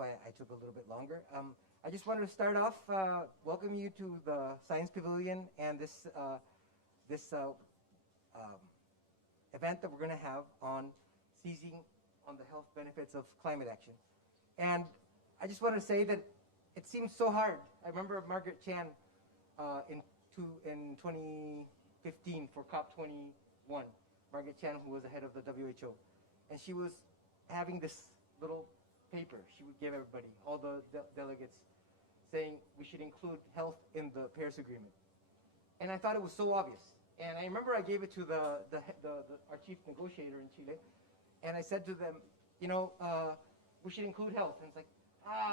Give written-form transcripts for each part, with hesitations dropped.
why I took a little bit longer. I just wanted to start off welcoming you to the Science Pavilion and this event that we're going to have on seizing on the health benefits of climate action. And I just want to say that it seems so hard. I remember Margaret Chan in 2015 for COP26, Margaret Chan, who was the head of the WHO, and she was having this little paper she would give everybody, all the delegates, saying we should include health in the Paris Agreement. And I thought it was so obvious. And I remember I gave it to our chief negotiator in Chile, and I said to them, you know, we should include health. And it's like,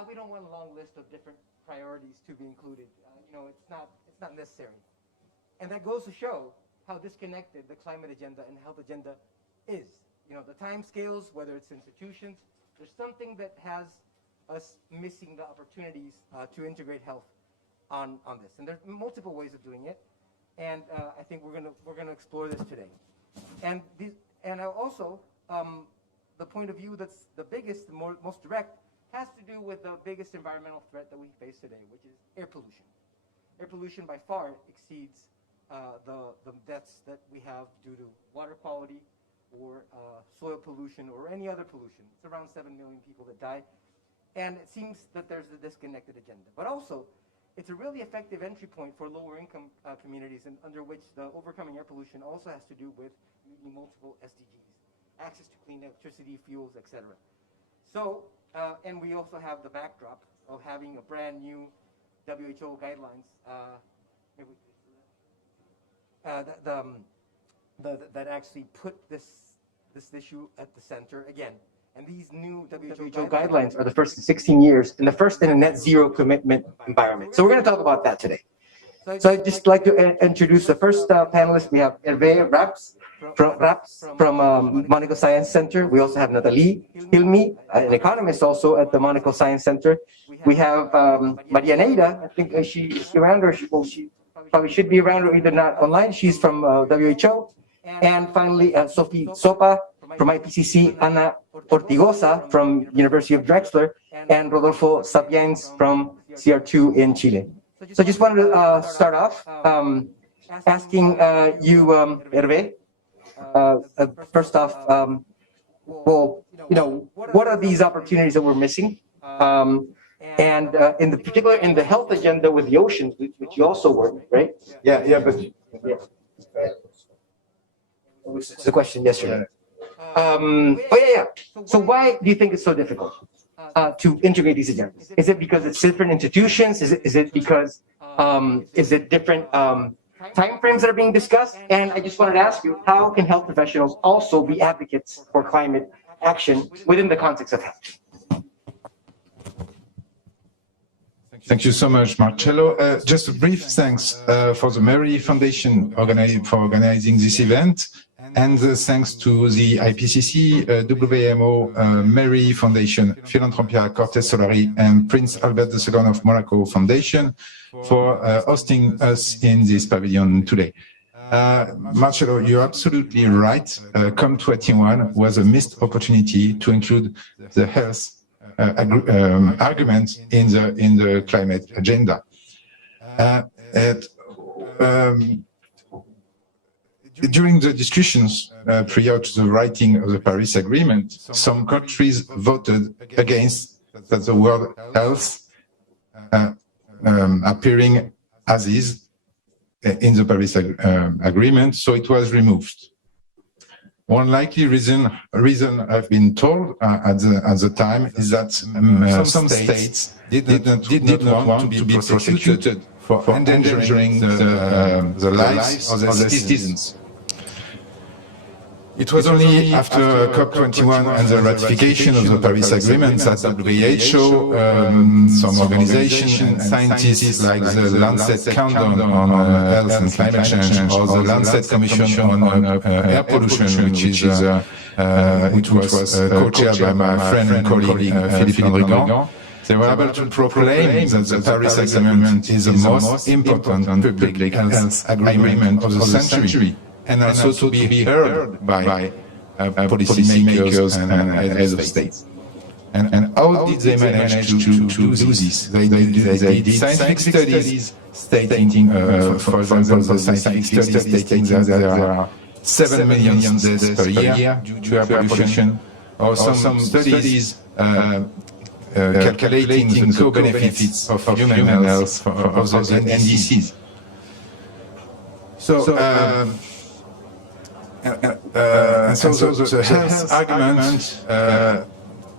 we don't want a long list of different priorities to be included. You know, it's not necessary. And that goes to show how disconnected the climate agenda and the health agenda is. You know, the time scales, whether it's institutions, there's something that has us missing the opportunities to integrate health on this. And there's multiple ways of doing it. And I think we're gonna explore this today. And also, the point of view that's the biggest, most direct, has to do with the biggest environmental threat that we face today, which is air pollution. Air pollution by far exceeds the deaths that we have due to water quality or soil pollution or any other pollution. It's around 7 million people that die. And it seems that there's a disconnected agenda. But also, it's a really effective entry point for lower income communities, and under which the overcoming air pollution also has to do with meeting multiple SDGs, access to clean electricity, fuels, etc. So, and we also have the backdrop of having a brand new WHO guidelines that actually put this issue at the center again. And these new WHO guidelines are the first in 16 years and the first in a net zero commitment environment. So we're going to talk about that today. So I'd just like to introduce the first panelist. We have Hervé Raps from Monaco Science Center. We also have Nathalie Hilmi, an economist also at the Monaco Science Center. We have Maria Neida. I think she's around, or she probably should be around, or either not online. She's from WHO. And finally, Sophie Sopa from IPCC, Ana Ortigosa from University of Drexler, and Rodolfo Sapiens from CR2 in Chile. So I just wanted to start off asking you, Hervé, first off, well, you know, what are these opportunities that we're missing? And in the particular in the health agenda with the oceans, which you also work, right? But It's the question yesterday. So why do you think it's so difficult to integrate these agendas? Is it because it's different institutions? Is it because is it different time frames that are being discussed? And I just wanted to ask you, how can health professionals also be advocates for climate action within the context of health? Thank you so much, Marcello. Just a brief thanks for the Mary Foundation for organizing this event, and thanks to the IPCC, WMO, Mary Foundation, Philanthropia Cortes Solari, and Prince Albert II of Monaco Foundation for hosting us in this pavilion today. Marcello, you're absolutely right. COP21 was a missed opportunity to include the health argument in the climate agenda. During the discussions prior to the writing of the Paris Agreement, some countries voted against that the word health appearing as is in the Paris Agreement, so it was removed. One likely reason I've been told at the time is that some states did not want to be prosecuted for endangering the lives of their citizens. It was only after COP21 and the ratification of the Paris Agreement that WHO, some organizations and scientists like the Lancet Countdown on Health and Climate Change, or the Lancet Commission on Air Pollution, which was co-chaired by my friend and colleague Philippe Landrigan, they were able to proclaim that the Paris Agreement is the most important public health agreement of the century, and also to be heard by policymakers and heads of states. And How did they manage to do this? They did scientific studies stating, for example, the scientific studies stating that there are 7 million deaths per year due to air pollution, or some studies calculating the co-benefits of human health for other NDCs. So, the health argument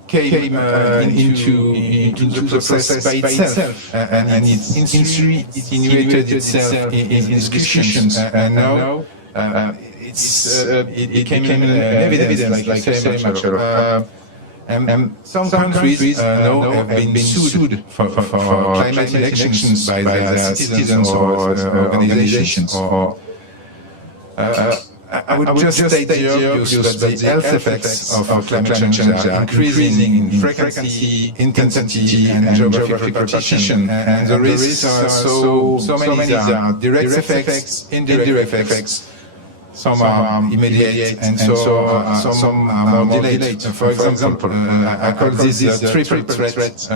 came into the process by itself, and it insinuated itself in discussions, and now it became an evidence, like you say, Marcello. And some countries now have been sued for climate elections by their citizens or organizations. I would just state the obvious, that the health effects of climate change are increasing in frequency, intensity, and geographic repartition. And the risks are so many. There are direct effects, indirect effects. Some are immediate, and some are more delayed. For example, I call this a triple threat.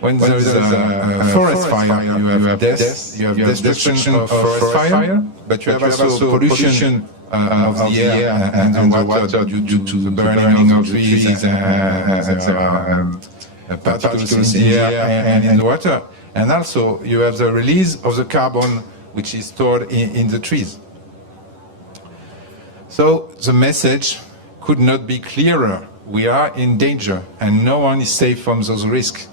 When there is a forest fire, you have death, you have destruction of forest fire, but you have also pollution of the air and the water due to the burning of trees, particles in the air and in the water. And also, you have the release of the carbon which is stored in the trees. So the message could not be clearer. We are in danger, and no one is safe from those risks.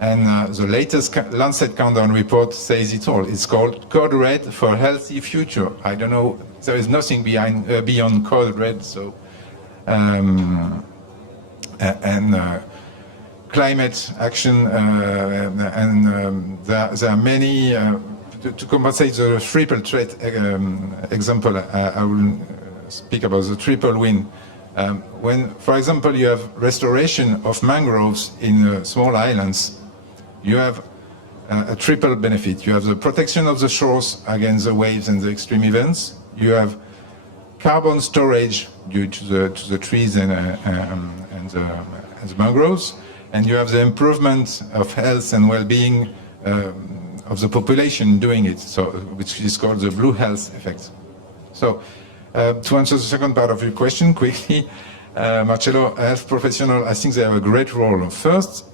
And the latest Lancet Countdown report says it all. It's called Code Red for Healthy Future. I don't know, there is nothing beyond Code Red. So, climate action, there are many, to compensate the triple threat example, I will speak about the triple win. When, for example, you have restoration of mangroves in small islands, you have a triple benefit. You have the protection of the shores against the waves and the extreme events. You have carbon storage due to the trees and the mangroves. And you have the improvement of health and well-being of the population doing it, so, which is called the blue health effect. So, to answer the second part of your question quickly, Marcello, health professionals, I think they have a great role. First,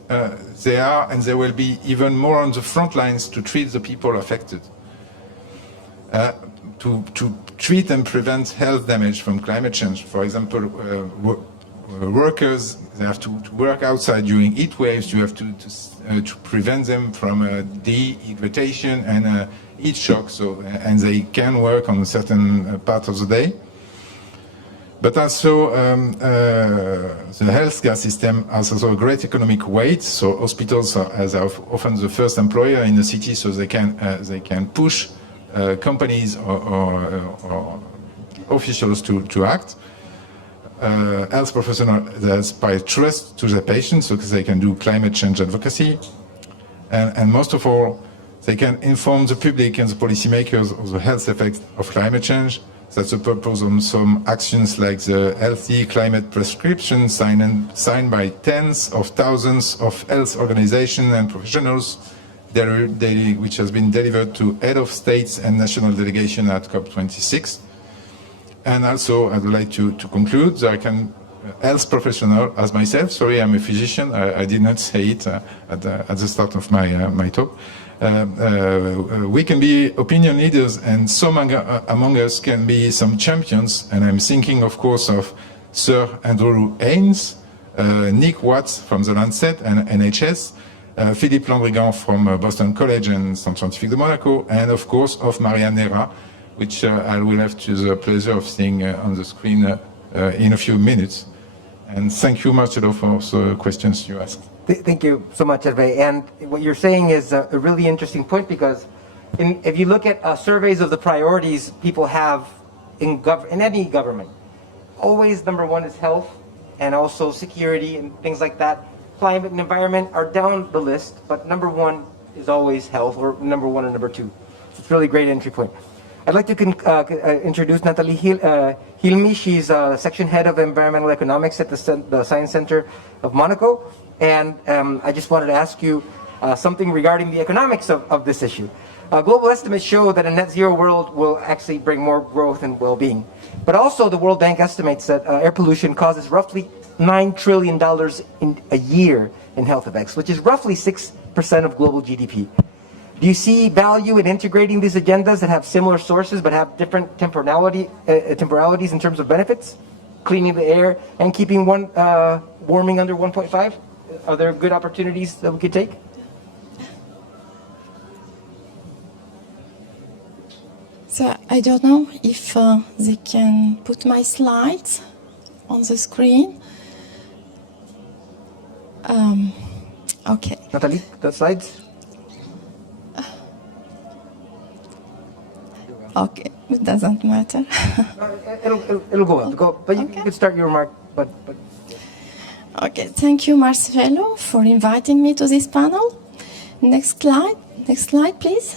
they are and they will be even more on the front lines to treat the people affected. To treat and prevent health damage from climate change. For example, workers, they have to work outside during heat waves. You have to prevent them from dehydration and heat shock, and they can work on a certain part of the day. But also, the healthcare system has also a great economic weight. So hospitals are often the first employer in the city, so they can push companies or officials to act. Health professionals, they inspire trust to their patients, so they can do climate change advocacy, and most of all, they can inform the public and the policymakers of the health effects of climate change. That's the purpose of some actions like the Healthy Climate Prescription signed by tens of thousands of health organizations and professionals, which has been delivered to head of states and national delegation at COP26. And also, I'd like to conclude that I can, health professional as myself, sorry, I'm a physician, I did not say it at the start of my talk. We can be opinion leaders, and some among us can be some champions, and I'm thinking, of course, of Sir Andrew Haynes, Nick Watts from the Lancet and NHS, Philippe Landrigan from Boston College and Centre Scientifique de Monaco, and of course of Marianne Nera, which I will have the pleasure of seeing on the screen in a few minutes. And thank you, Marcello, for the questions you asked. Thank you so much, Hervé. And what you're saying is a really interesting point, because if you look at surveys of the priorities people have in any government, always number one is health and also security and things like that. Climate and environment are down the list, but number one is always health, or number one or number two. So it's a really great entry point. I'd like to introduce Nathalie Hilmi. She's section head of environmental economics at the Science Center of Monaco. And I just wanted to ask you something regarding the economics of this issue. Global estimates show that a net zero world will actually bring more growth and well-being. But also the World Bank estimates that air pollution causes roughly $9 trillion in a year in health effects, which is roughly 6% of global GDP. Do you see value in integrating these agendas that have similar sources but have different temporalities in terms of benefits? Cleaning the air and keeping warming under 1.5? Are there good opportunities that we could take? So I don't know if they can put my slides on the screen. Okay. Nathalie, the slides? Okay, it doesn't matter. It'll go up. But you can start your remark. But Okay, thank you, Marcelo, for inviting me to this panel. Next slide, please.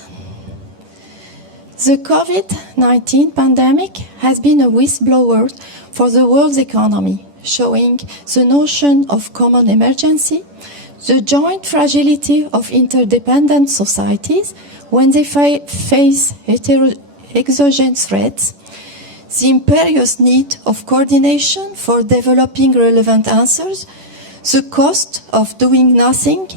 The COVID-19 pandemic has been a whistleblower for the world's economy, showing the notion of common emergency, the joint fragility of interdependent societies when they face exogenous threats, the imperious need of coordination for developing relevant answers, the cost of doing nothing,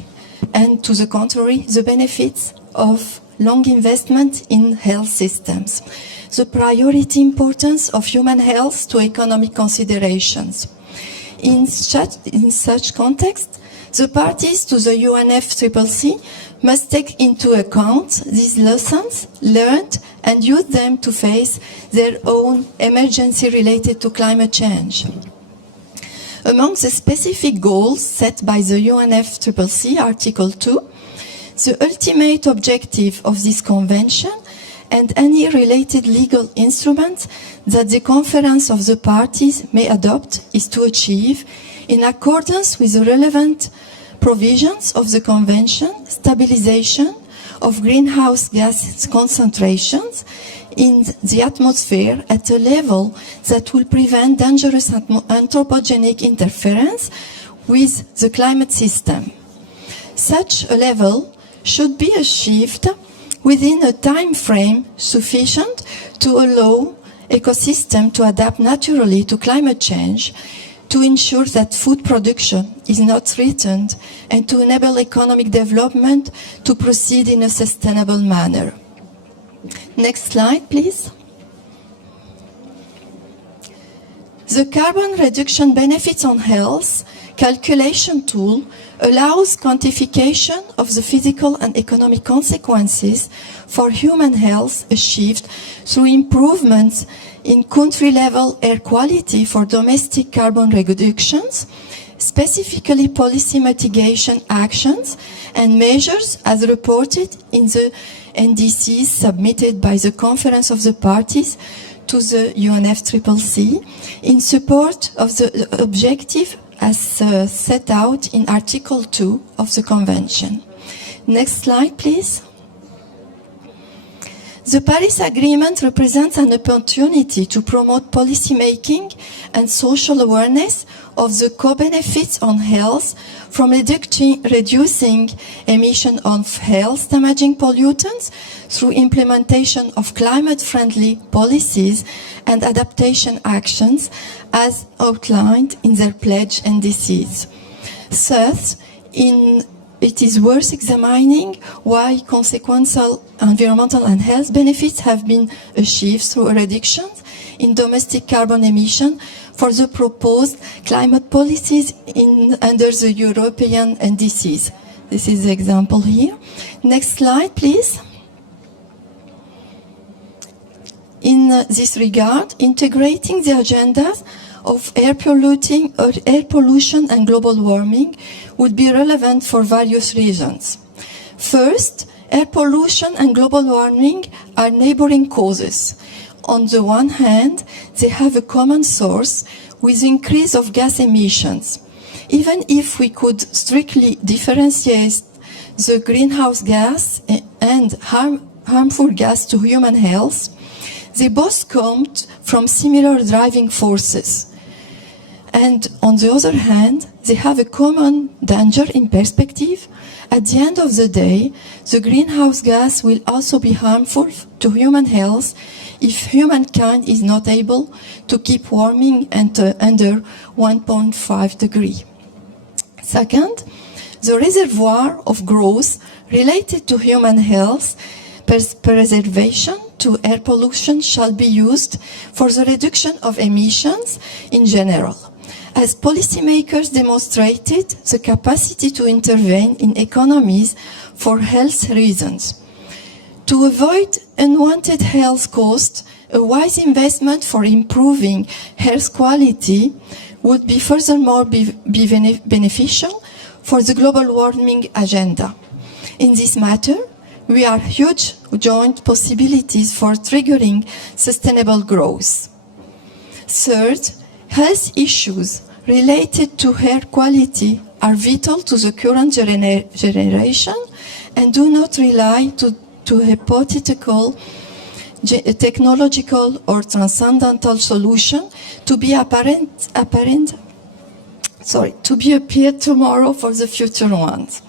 and to the contrary, the benefits of long investment in health systems, the priority importance of human health to economic considerations. In such context, the parties to the UNFCCC must take into account these lessons learned and use them to face their own emergency related to climate change. Among the specific goals set by the UNFCCC, Article 2, the ultimate objective of this convention and any related legal instruments that the conference of the parties may adopt is to achieve, in accordance with the relevant provisions of the convention, stabilization of greenhouse gas concentrations in the atmosphere at a level that will prevent dangerous anthropogenic interference with the climate system. Such a level should be achieved within a time frame sufficient to allow ecosystem to adapt naturally to climate change, to ensure that food production is not threatened, and to enable economic development to proceed in a sustainable manner. Next slide, please. The carbon reduction benefits on health calculation tool allows quantification of the physical and economic consequences for human health achieved through improvements in country-level air quality for domestic carbon reductions, specifically policy mitigation actions and measures as reported in the NDCs submitted by the Conference of the Parties to the UNFCCC in support of the objective as set out in Article 2 of the Convention. Next slide, please. The Paris Agreement represents an opportunity to promote policy making and social awareness of the co-benefits on health from reducing emission of health-damaging pollutants through implementation of climate-friendly policies and adaptation actions as outlined in their pledge NDCs. Thus, it is worth examining why consequential environmental and health benefits have been achieved through a reduction in domestic carbon emission for the proposed climate policies under the European NDCs. This is the example here. Next slide, please. In this regard, integrating the agendas of air pollution and global warming would be relevant for various reasons. First, air pollution and global warming are neighboring causes. On the one hand, they have a common source with increase of gas emissions. Even if we could strictly differentiate the greenhouse gas and harmful gas to human health, They both come from similar driving forces. And on the other hand, they have a common danger in perspective. At the end of the day, the greenhouse gas will also be harmful to human health if humankind is not able to keep warming under 1.5 degrees. Second, the reservoir of growth related to human health preservation to air pollution shall be used for the reduction of emissions in general. As policymakers demonstrated the capacity to intervene in economies for health reasons. To avoid unwanted health costs, a wise investment for improving health quality would be furthermore be beneficial for the global warming agenda. In this matter, we are huge joint possibilities for triggering sustainable growth. Third, health issues related to air quality are vital to the current generation and do not rely to hypothetical, technological or transcendental solution to be appeared tomorrow for the future ones.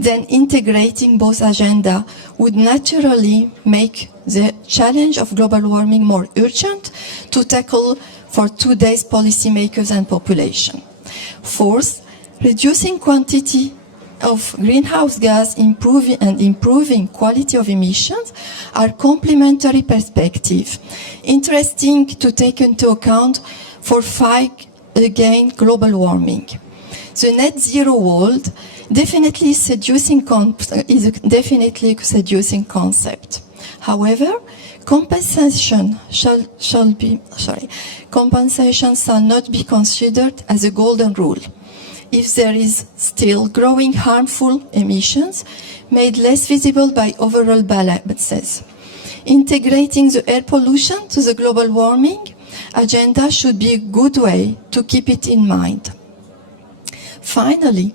Then integrating both agenda would naturally make the challenge of global warming more urgent to tackle for today's policymakers and population. Fourth, reducing quantity of greenhouse gas improving quality of emissions are complementary perspectives, interesting to take into account for fight against global warming. The net zero world definitely is a definitely seducing concept. However, compensation shall not be considered as a golden rule. If there is still growing harmful emissions made less visible by overall balances. Integrating the air pollution to the global warming agenda should be a good way to keep it in mind. Finally,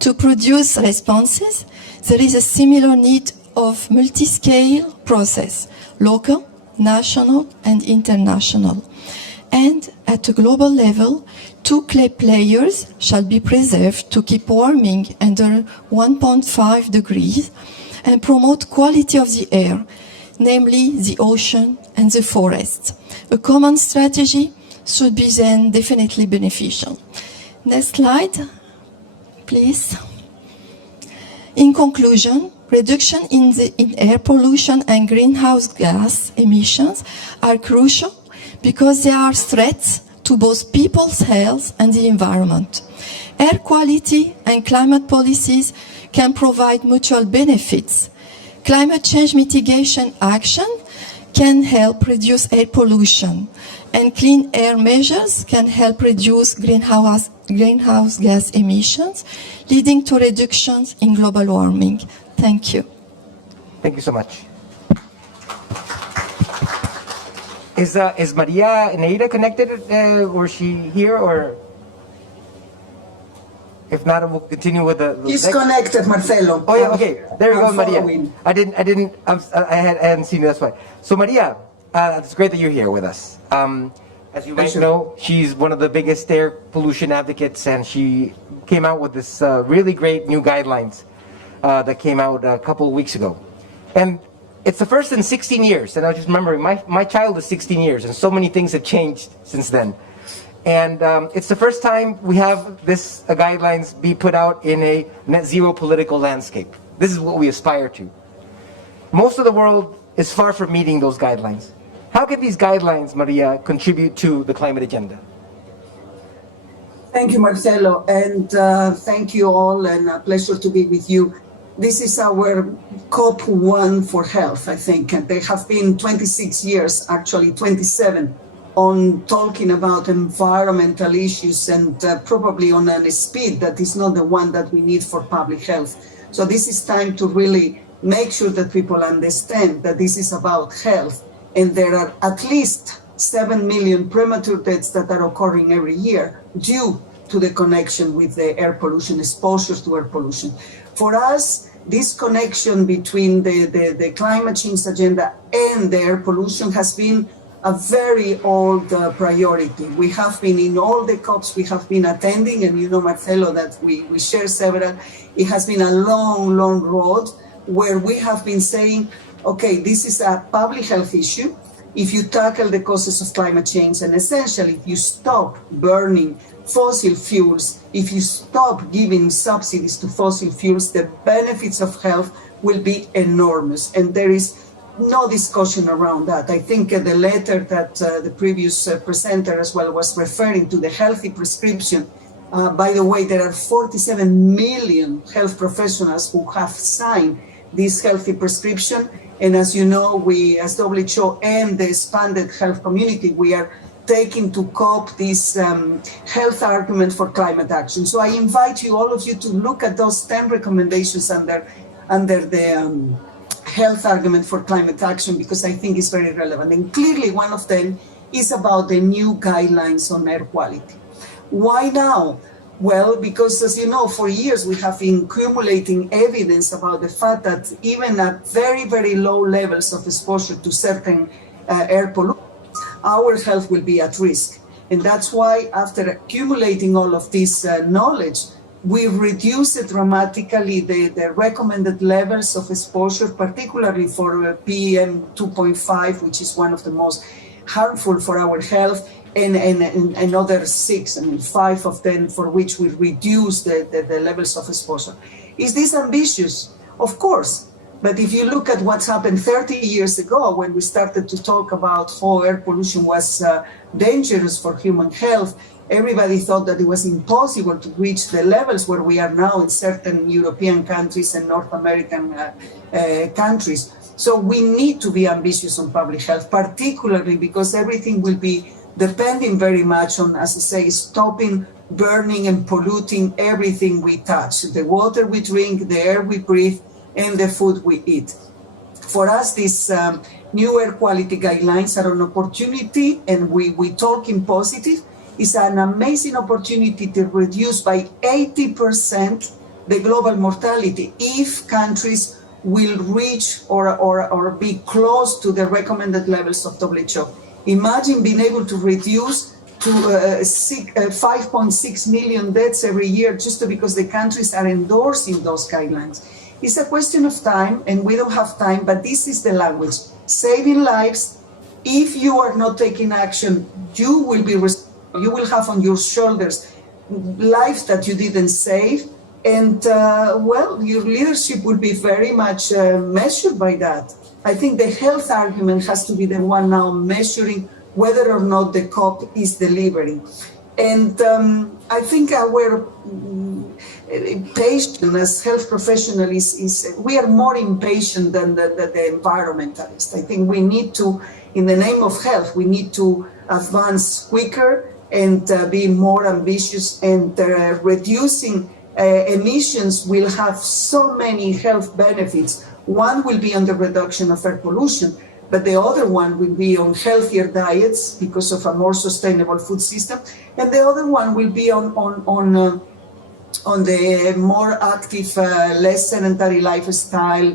to produce responses, there is a similar need of multi-scale process, local, national, and international. And at a global level, two key players shall be preserved to keep warming under 1.5 degrees and promote quality of the air, namely the ocean and the forest. A common strategy should be then definitely beneficial. Next slide, please. In conclusion, reduction in air pollution and greenhouse gas emissions are crucial because they are threats to both people's health and the environment. Air quality and climate policies can provide mutual benefits. Climate change mitigation action can help reduce air pollution, and clean air measures can help reduce greenhouse gas emissions, leading to reductions in global warming. Thank you. Thank you so much. Is Maria Neira connected? Was she here, or if not, we'll continue with the He's next. connected, Marcelo. Oh yeah, okay. There you go, I'm Maria. following. I hadn't seen it, that's why. So Maria, it's great that you're here with us. As you might know, she's one of the biggest air pollution advocates, and she came out with this really great new guidelines that came out a couple of weeks ago. And it's the first in 16 years, and I was just remembering, my child is 16 years, and so many things have changed since then. And it's the first time we have this guidelines be put out in a net zero political landscape. This is what we aspire to. Most of the world is far from meeting those guidelines. How can these guidelines, Maria, contribute to the climate agenda? Thank you, Marcelo, and thank you all, and a pleasure to be with you. This is our COP1 for health, I think, and there have been 26 years, actually 27, on talking about environmental issues, and probably on a speed that is not the one that we need for public health. So this is time to really make sure that people understand that this is about health, and there are at least 7 million premature deaths that are occurring every year due to the connection with the air pollution, exposures to air pollution. For us, this connection between the climate change agenda and the air pollution has been a very old priority. We have been in all the COPs we have been attending, and you know, Marcelo, that we share several. It has been a long, long road where we have been saying, okay, this is a public health issue. If you tackle the causes of climate change, and essentially if you stop burning fossil fuels, if you stop giving subsidies to fossil fuels, the benefits of health will be enormous. And there is no discussion around that. I think the letter that the previous presenter as well was referring to, the healthy prescription. By the way, there are 47 million health professionals who have signed this healthy prescription. And as you know, we as WHO and the expanded health community, we are taking to COP this health argument for climate action. So I invite you, all of you, to look at those 10 recommendations under the health argument for climate action, because I think it's very relevant. And clearly one of them is about the new guidelines on air quality. Why now? Well, because as you know, for years we have been accumulating evidence about the fact that even at very, very low levels of exposure to certain air pollutants, our health will be at risk. And that's why, after accumulating all of this knowledge, we reduced dramatically the recommended levels of exposure, particularly for PM 2.5, which is one of the most harmful for our health, and another 6, 5 of them for which we reduce the levels of exposure. Is this ambitious? Of course. But if you look at what's happened 30 years ago, when we started to talk about how air pollution was dangerous for human health, everybody thought that it was impossible to reach the levels where we are now in certain European countries and North American countries. So we need to be ambitious on public health, particularly because everything will be depending very much on, as I say, stopping burning and polluting everything we touch, the water we drink, the air we breathe, and the food we eat. For us, these new air quality guidelines are an opportunity, and we talk in positive. It's an amazing opportunity to reduce by 80% the global mortality if countries will reach or be close to the recommended levels of WHO. Imagine being able to reduce to 5.6 million deaths every year just because the countries are endorsing those guidelines. It's a question of time, and we don't have time, but this is the language. Saving lives. If you are not taking action, you will have on your shoulders lives that you didn't save, and your leadership will be very much measured by that. I think the health argument has to be the one now measuring whether or not the COP is delivering. And I think our patience as health professionals is we are more impatient than the environmentalists. I think we need to, in the name of health, we need to advance quicker and be more ambitious, and reducing emissions will have so many health benefits. One will be on the reduction of air pollution, but the other one will be on healthier diets because of a more sustainable food system, and the other one will be on the more active, less sedentary lifestyle,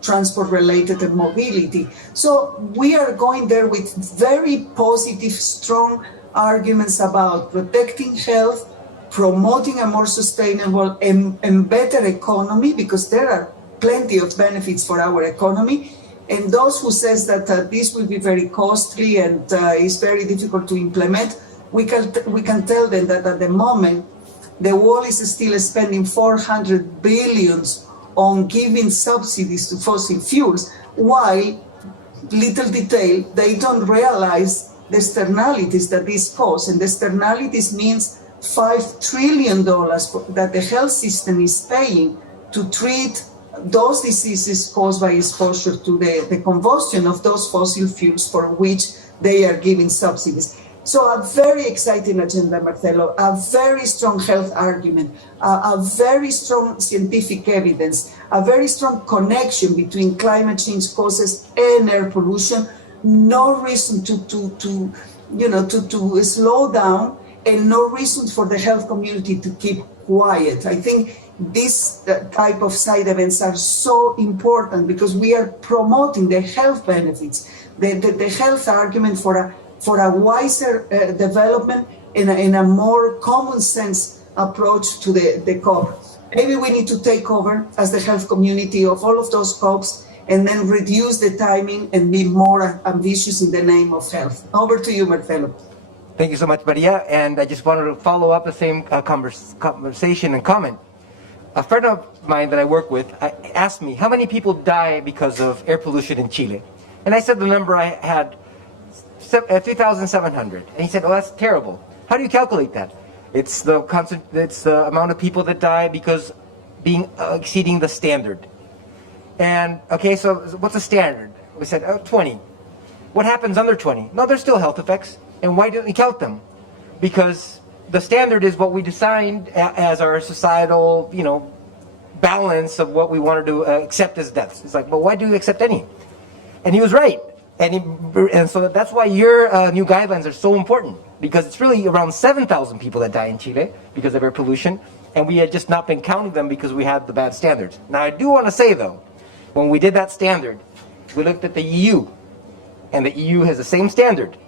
transport-related and mobility. So we are going there with very positive, strong arguments about protecting health, promoting a more sustainable and better economy, because there are plenty of benefits for our economy. And those who says that this will be very costly and is very difficult to implement, we can tell them that at the moment, the world is still spending 400 billion on giving subsidies to fossil fuels, while, little detail, they don't realize the externalities that this causes. And the externalities means $5 trillion that the health system is paying to treat those diseases caused by exposure to the combustion of those fossil fuels for which they are giving subsidies. So a very exciting agenda, Marcelo, a very strong health argument, a very strong scientific evidence, a very strong connection between climate change causes and air pollution. No reason to slow down. and no reason for the health community to keep quiet. I think these type of side events are so important because we are promoting the health benefits, the health argument for a wiser development in a more common sense approach to the COP. Maybe we need to take over as the health community of all of those COPs and then reduce the timing and be more ambitious in the name of health. Over to you, Marcelo. Thank you so much, Maria. And I just wanted to follow up the same conversation and comment. A friend of mine that I work with asked me, how many people die because of air pollution in Chile? And I said the number I had, 3,700. And he said, oh, that's terrible. How do you calculate that? It's the amount of people that die because exceeding the standard. And okay, so what's the standard? We said 20. What happens under 20? No, there's still health effects. And why don't we count them? Because the standard is what we designed as our societal, balance of what we wanted to accept as deaths. It's like, well, why do you accept any? And he was right. And so that's why your new guidelines are so important, because it's really around 7,000 people that die in Chile because of air pollution, and we had just not been counting them because we had the bad standards. Now, I do want to say, though, when we did that standard, we looked at the EU, and the EU has the same standard.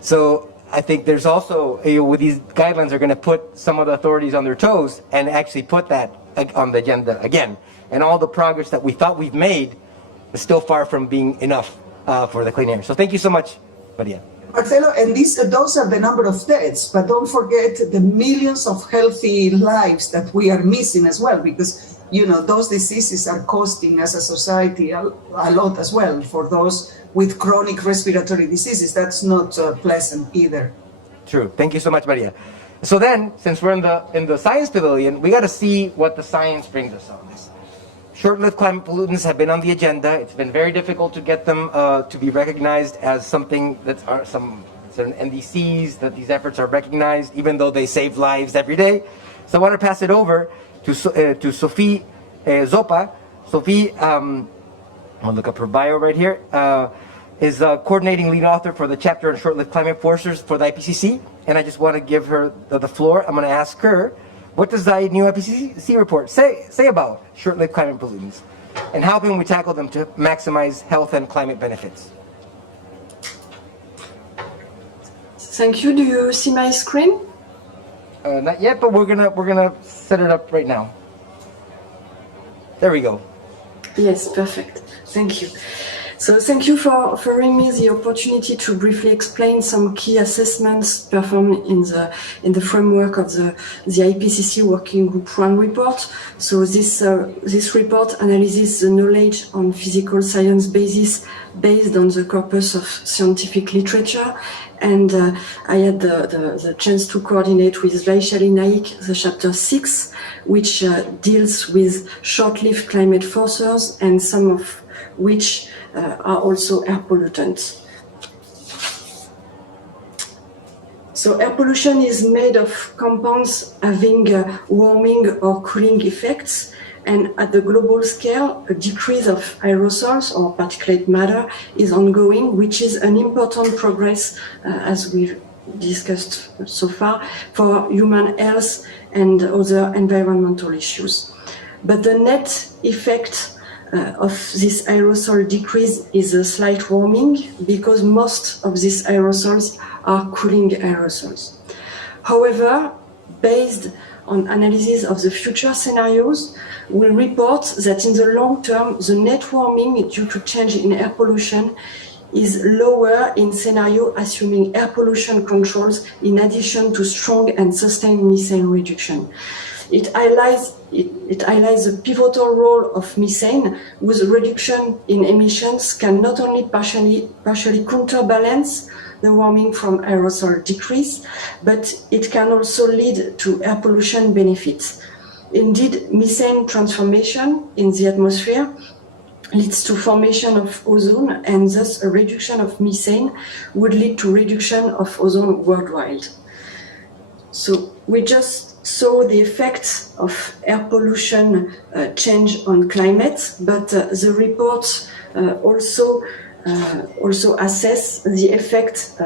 So I think there's also, with these guidelines, are going to put some of the authorities on their toes and actually put that on the agenda again. And all the progress that we thought we've made is still far from being enough for the clean air. So thank you so much, Maria. Marcelo, and those are the number of deaths, but don't forget the millions of healthy lives that we are missing as well, because those diseases are costing as a society a lot as well. For those with chronic respiratory diseases, that's not pleasant either. True. Thank you so much, Maria. So then, since we're in the science pavilion, we got to see what the science brings us on this. Short-lived climate pollutants have been on the agenda. It's been very difficult to get them to be recognized as something that's some NDCs, that these efforts are recognized, even though they save lives every day. So I want to pass it over to Sophie Zopa. Sophie, I'll look up her bio right here, is the coordinating lead author for the chapter on short-lived climate forcers for the IPCC. And I just want to give her the floor. I'm going to ask her, what does the new IPCC report say about short-lived climate pollutants? And how can we tackle them to maximize health and climate benefits? Thank you. Do you see my screen? Not yet, but we're gonna set it up right now. There we go. Yes, perfect. Thank you. So thank you for offering me the opportunity to briefly explain some key assessments performed in the framework of the IPCC Working Group 1 report. So this report analyzes the knowledge on physical science basis based on the corpus of scientific literature. And I had the chance to coordinate with Vaishali Naik the chapter 6, which deals with short-lived climate forcers, and some of which are also air pollutants. So air pollution is made of compounds having warming or cooling effects, and at the global scale, a decrease of aerosols or particulate matter is ongoing, which is an important progress, as we've discussed so far, for human health and other environmental issues. But the net effect of this aerosol decrease is a slight warming, because most of these aerosols are cooling aerosols. However, based on analysis of the future scenarios, we report that in the long term, the net warming due to change in air pollution is lower in scenario assuming air pollution controls in addition to strong and sustained methane reduction. It highlights the pivotal role of methane, whose reduction in emissions can not only partially counterbalance the warming from aerosol decrease, but it can also lead to air pollution benefits. Indeed, methane transformation in the atmosphere leads to formation of ozone, and thus a reduction of methane would lead to reduction of ozone worldwide. So we just saw the effects of air pollution change on climate, but the report also also assess the effect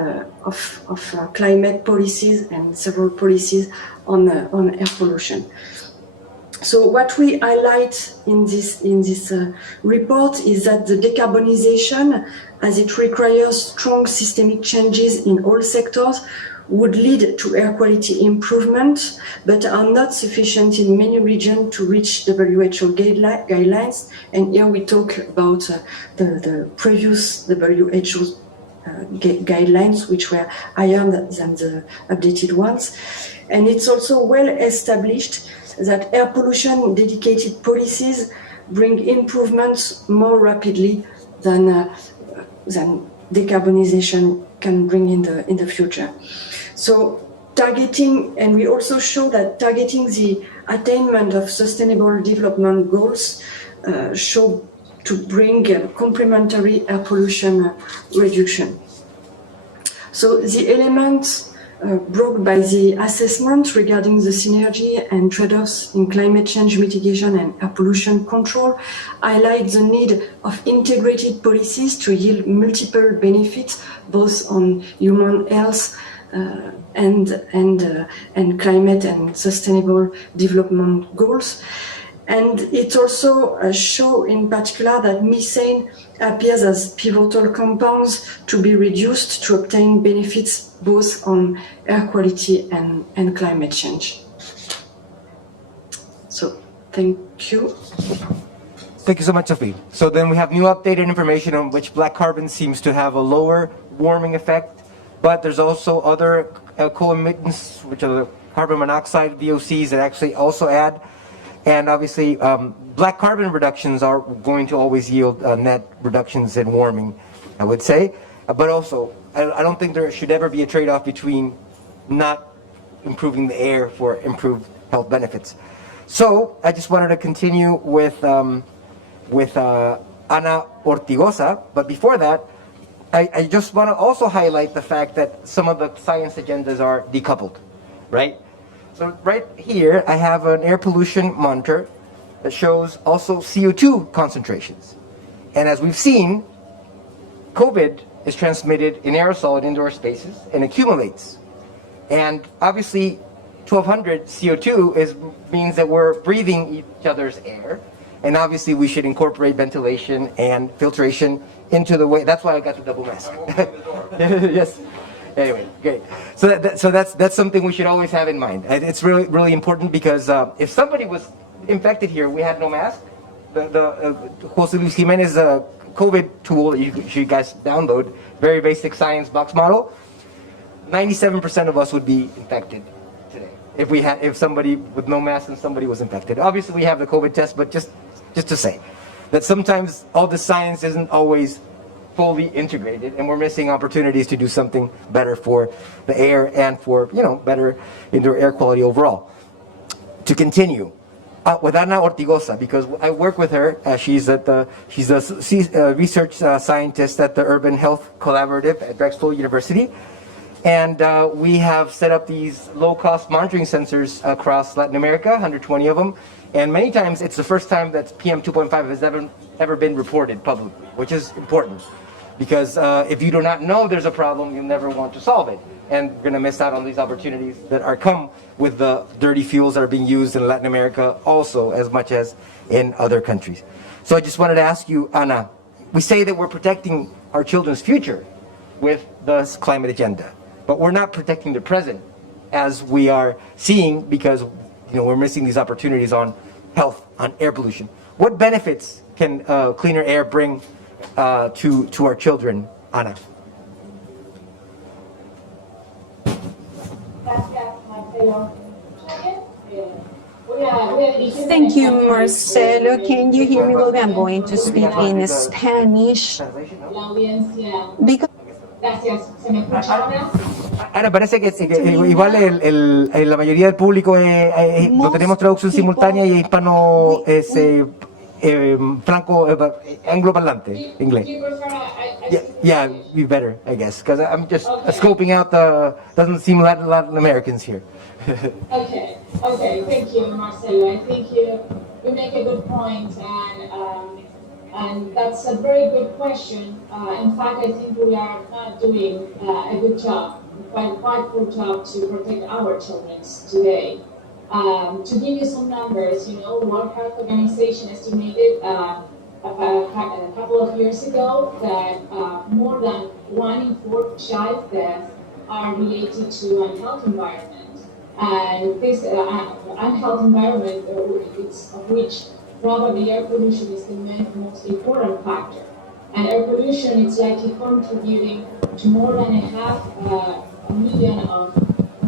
of climate policies and several policies on air pollution. So what we highlight in this report is that the decarbonization, as it requires strong systemic changes in all sectors, would lead to air quality improvement, but are not sufficient in many regions to reach WHO guidelines. And here we talk about the previous WHO guidelines, which were higher than the updated ones. And it's also well established that air pollution dedicated policies bring improvements more rapidly than decarbonization can bring in the future. So targeting, and we also show that targeting the attainment of sustainable development goals show to bring complementary air pollution reduction. So the elements brought by the assessment regarding the synergy and trade-offs in climate change mitigation and air pollution control highlight the need of integrated policies to yield multiple benefits, both on human health and climate and sustainable development goals. And it also shows in particular that methane appears as pivotal compounds to be reduced to obtain benefits both on air quality and climate change. So, thank you. Thank you so much, Sophie. So then we have new updated information on which black carbon seems to have a lower warming effect, but there's also other co-emittents, which are the carbon monoxide VOCs that actually also add. And obviously, black carbon reductions are going to always yield net reductions in warming, I would say. But also, I don't think there should ever be a trade-off between not improving the air for improved health benefits. So I just wanted to continue with Ana Ortigosa. But before that, I just want to also highlight the fact that some of the science agendas are decoupled, right? So right here, I have an air pollution monitor that shows also CO2 concentrations. And as we've seen, COVID is transmitted in aerosol in indoor spaces and accumulates. And obviously, 1200 CO2 means that we're breathing each other's air. And obviously, we should incorporate ventilation and filtration into the way. That's why I got the double mask. Yes. Anyway, great. So that's something we should always have in mind. And it's really, really important because if somebody was infected here, we had no mask. The Jose Luis Jimenez COVID tool you guys download, very basic science box model, 97% of us would be infected today if somebody with no mask and somebody was infected. Obviously, we have the COVID test, but just to say that sometimes all the science isn't always fully integrated, and we're missing opportunities to do something better for the air and for better indoor air quality overall. To continue with Ana Ortigosa, because I work with her. She's a research scientist at the Urban Health Collaborative at Drexel University, and we have set up these low-cost monitoring sensors across Latin America, 120 of them, and many times it's the first time that PM 2.5 has ever been reported publicly, which is important. Because if you do not know there's a problem, you'll never want to solve it. And we're going to miss out on these opportunities that are come with the dirty fuels that are being used in Latin America also as much as in other countries. So I just wanted to ask you, Ana, we say that we're protecting our children's future with the climate agenda, but we're not protecting the present as we are seeing because we're missing these opportunities on health, on air pollution. What benefits can cleaner air bring to our children, Ana? Thank you, Marcelo. Can you hear me? Well, I'm going to speak in Spanish. Because Ana, parece que igual la mayoría del público no tenemos traducción simultánea y hispano franco angloparlante inglés. Yeah, be better, I guess, because I'm just scoping out doesn't seem Latin Americans here. Okay, thank you, Marcelo. I think you make a good point, and And that's a very good question. In fact, I think we are not doing a good job, quite good job to protect our children today. To give you some numbers, World Health Organization estimated a couple of years ago that more than 1 in 4 child deaths are related to unhealthy environment. And this unhealthy environment, of which probably air pollution is the most important factor. And air pollution is likely contributing to more than 500,000 of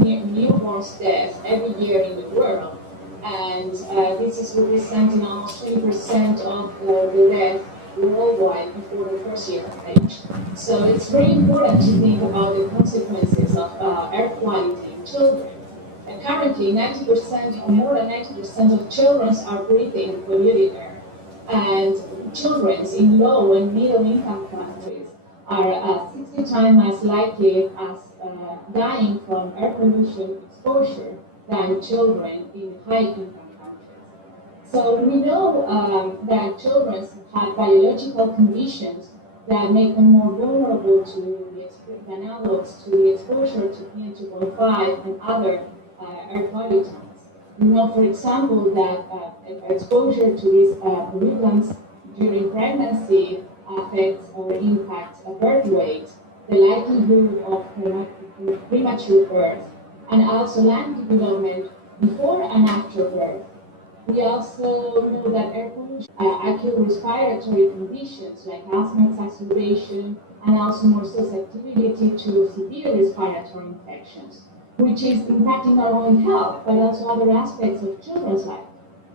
newborn deaths every year in the world. And this is representing almost 20% of the deaths worldwide before the first year of age. So it's very important to think about the consequences of air quality in children. And currently, 90% or more than 90% of children are breathing polluted air. And children in low and middle income countries are 60 times as likely as dying from air pollution exposure than children in high income countries. So we know that children have biological conditions that make them more vulnerable than adults to the exposure to PM2.5 and other air pollutants. We know, for example, that exposure to these pollutants during pregnancy affects or impacts birth weight, the likelihood of premature birth, and also lung development before and after birth. We also know that air pollution, acute respiratory conditions like asthma exacerbation, and also more susceptibility to severe respiratory infections, which is impacting not only health, but also other aspects of children's life.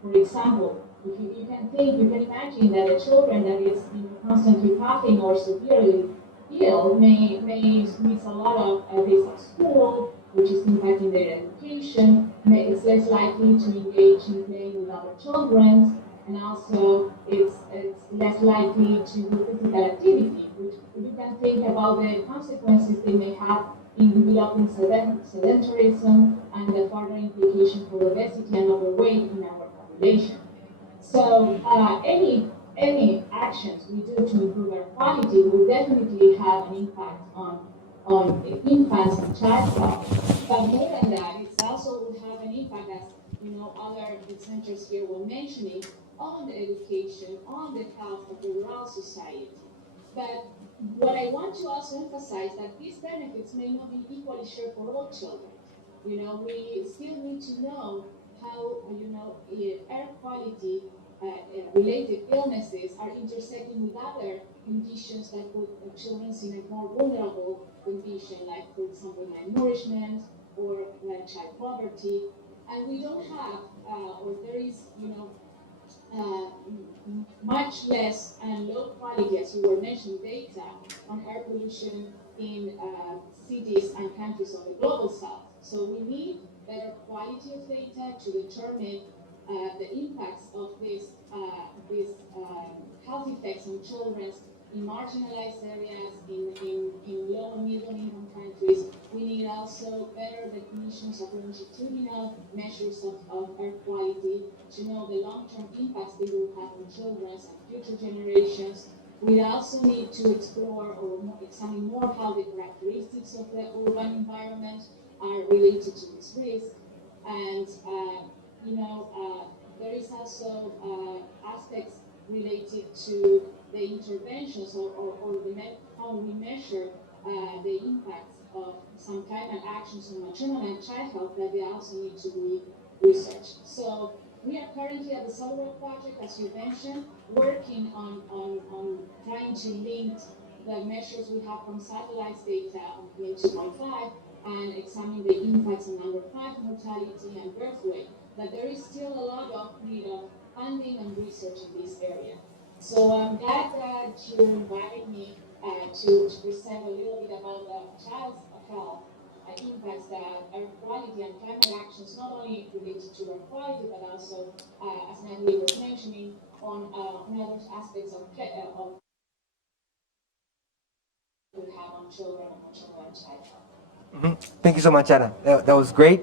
For example, if you can imagine that a children that is constantly coughing or severely ill may miss a lot of days of school, which is impacting their education. It's less likely to engage in playing with other children, and also it's less likely to do physical activity, which you can think about the consequences they may have in developing sedentarism and the further implication for obesity and overweight in our population. So any actions we do to improve air quality will definitely have an impact on infants and child health. But more than that, it also will have an impact, as other presenters here were mentioning, on the education, on the health of the rural society. But what I want to also emphasize that these benefits may not be equally shared for all children. We still need to know how air quality related illnesses are intersecting with other conditions that put children in a more vulnerable condition, like, for example, malnourishment or child poverty. And we don't have, or there is, much less and low quality, as you were mentioning, data on air pollution in cities and countries of the global south. So we need better quality of data to determine the impacts of these health effects on children in marginalized areas, in low and middle income countries. We need also better definitions of longitudinal measures of air quality to know the long-term impacts they will have on children and future generations. We also need to explore or examine more how the characteristics of the urban environment are related to this risk. And there is also aspects related to the interventions or how we measure the impacts of some climate actions on maternal and child health that they also need to be researched. So we are currently at the Salud project, as you mentioned, working on trying to link the measures we have from satellite data on PM2.5 and examine the impacts on under 5 mortality and birth weight. But there is still a lot of need of funding and research in this area. So I'm glad that you invited me to present a little bit about the child's health impacts that air quality and climate actions, not only related to air quality, but also, as Natalie was mentioning, on other aspects of we have on children and child health. Mm-hmm. Thank you so much, Anna. That was great.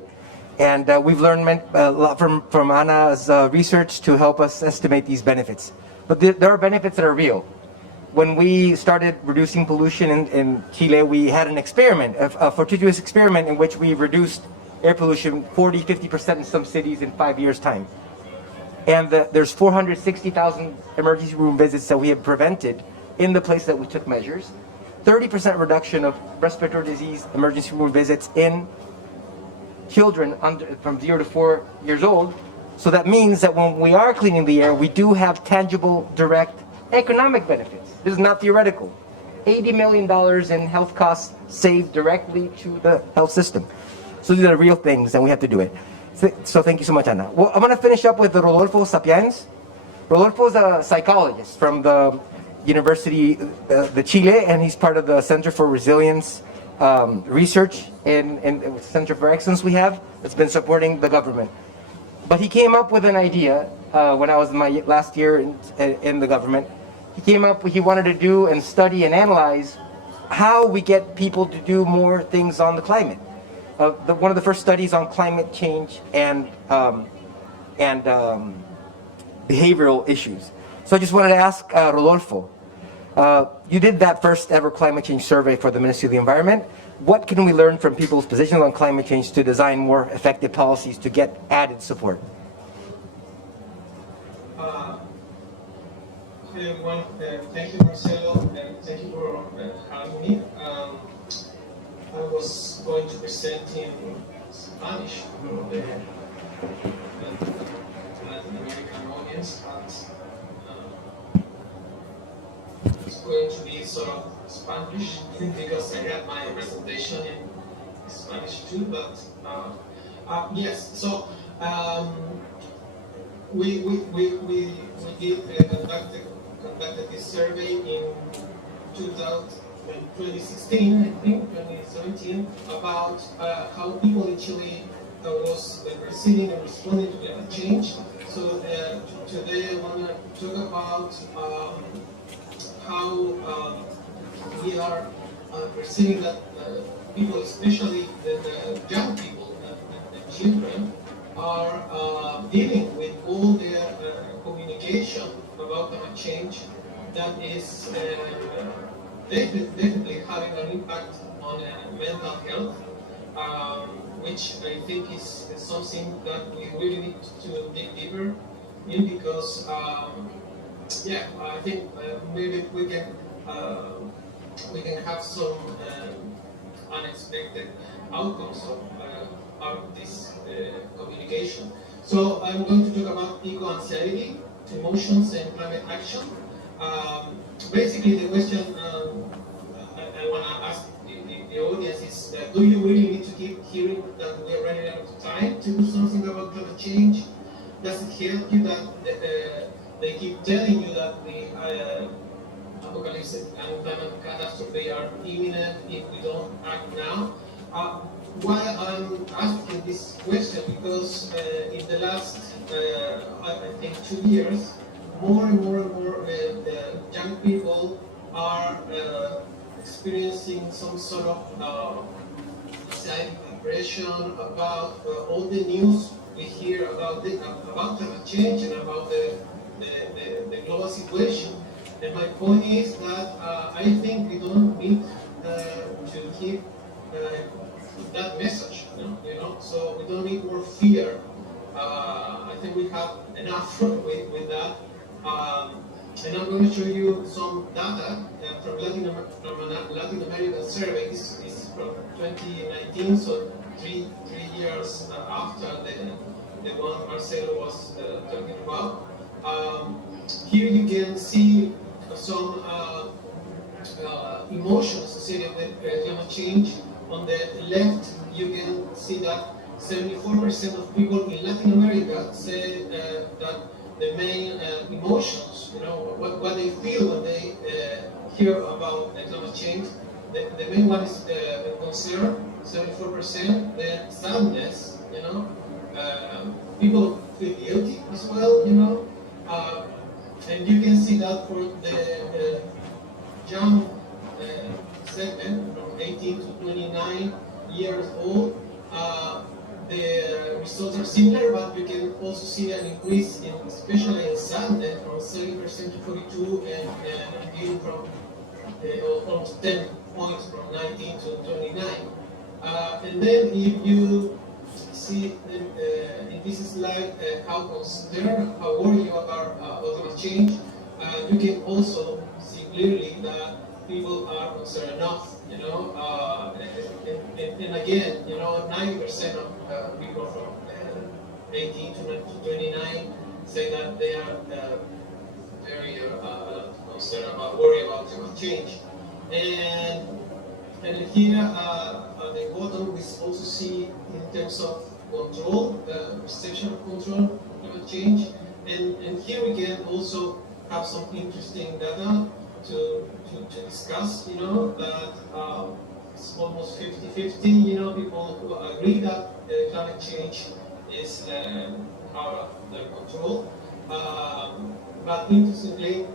And we've learned a lot from Anna's research to help us estimate these benefits. But there are benefits that are real. When we started reducing pollution in Chile, we had an experiment, a fortuitous experiment in which we reduced air pollution 40-50% in some cities in 5 years' time. And there's 460,000 emergency room visits that we have prevented in the place that we took measures. 30% reduction of respiratory disease emergency room visits in children from 0 to 4 years old. So that means that when we are cleaning the air, we do have tangible, direct economic benefits. This is not theoretical. $80 million in health costs saved directly to the health system. So these are real things, and we have to do it. So thank you so much, Ana. Well, I'm going to finish up with Rodolfo Sapiens. Rodolfo is a psychologist from the University de Chile, and he's part of the Center for Resilience Research and the Center for Excellence we have that's been supporting the government. But he came up with an idea when I was in my last year in the government. He wanted to do and study and analyze how we get people to do more things on the climate. One of the first studies on climate change and behavioral issues. So I just wanted to ask Rodolfo, you did that first ever climate change survey for the Ministry of the Environment. What can we learn from people's positions on climate change to design more effective policies to get added support? Hi everyone, thank you Marcelo, and thank you for having me. I was going to present in Spanish for the Latin American audience, but it's going to be sort of Spanish because I had my presentation in Spanish too. But yes, so we did conducted this survey in 2016, I think, 2017, about how people in Chile was perceiving and responding to climate change. So today I want to talk about how we are perceiving that people, especially the young people, the children, are dealing with all their communication about climate change that is definitely having an impact on mental health, which I think is something that we really need to dig deeper in, because yeah, I think maybe we can have some unexpected outcomes of this communication. So I'm going to talk about eco-anxiety, emotions, and climate action. Basically, the question I want to ask the audience is, do you really need to keep hearing that we're running out of time to do something about climate change? Does it help you that they keep telling you that the apocalypse and climate catastrophe are imminent if we don't act now? Why I'm asking this question, because in the last, I think, 2 years, more and more young people are experiencing some sort of anxiety, depression about all the news we hear about climate change and about the global situation. And my point is that I think we don't need to keep that message, you know. So we don't need more fear. I think we have enough with that. And I'm going to show you some data from Latin American survey. This is from 2019, so three years after the one Marcelo was talking about. Here you can see some emotions associated with climate change. On the left, you can see that 74% of people in Latin America say that the main emotions, you know, what they feel when they hear about climate change, the main one is concern, 74%, then sadness, you know, people feel guilty as well, you know, and you can see that for the young segment from 18 to 29 years old, the results results are similar, but we can also see an increase, especially in Sunday, from 70% to 42, and again from almost 10 points from 19 to 29. And then if you see in this slide how concerned, how worried you are about climate change, you can also see clearly that people are concerned enough, and again, 90% of people from 18 to 29 say that they are very concerned about, worry about climate change. And here at the bottom, we also see in terms of control, perception of control, climate change. And here we can also have some interesting data to discuss, that it's almost 50-50, people who agree that climate change is out of their control. But interestingly,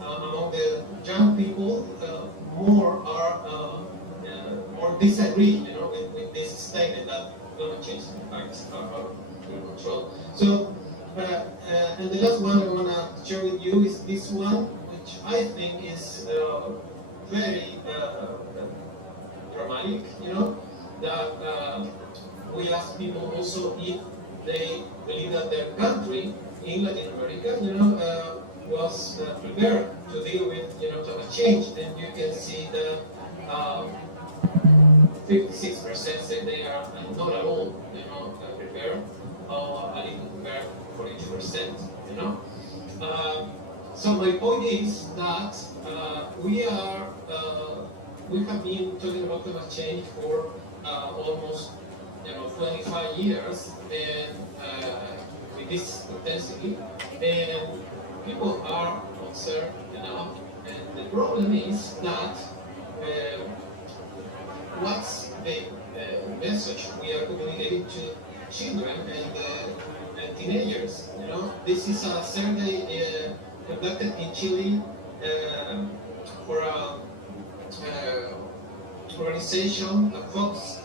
among the young people, more disagree, with this statement that climate change impacts are out of control. So, and the last one I want to share with you is this one, which I think is very dramatic. That we ask people also if they believe that their country in Latin America, was prepared to deal with, climate change. And you can see that 56% say they are not at all, prepared, or a little prepared, 42%, So my point is that we have been talking about climate change for almost 25 years, and with this intensity, and people are concerned enough. And the problem is that what's the message we are communicating to children and teenagers? This is a survey conducted in Chile for an organization that focused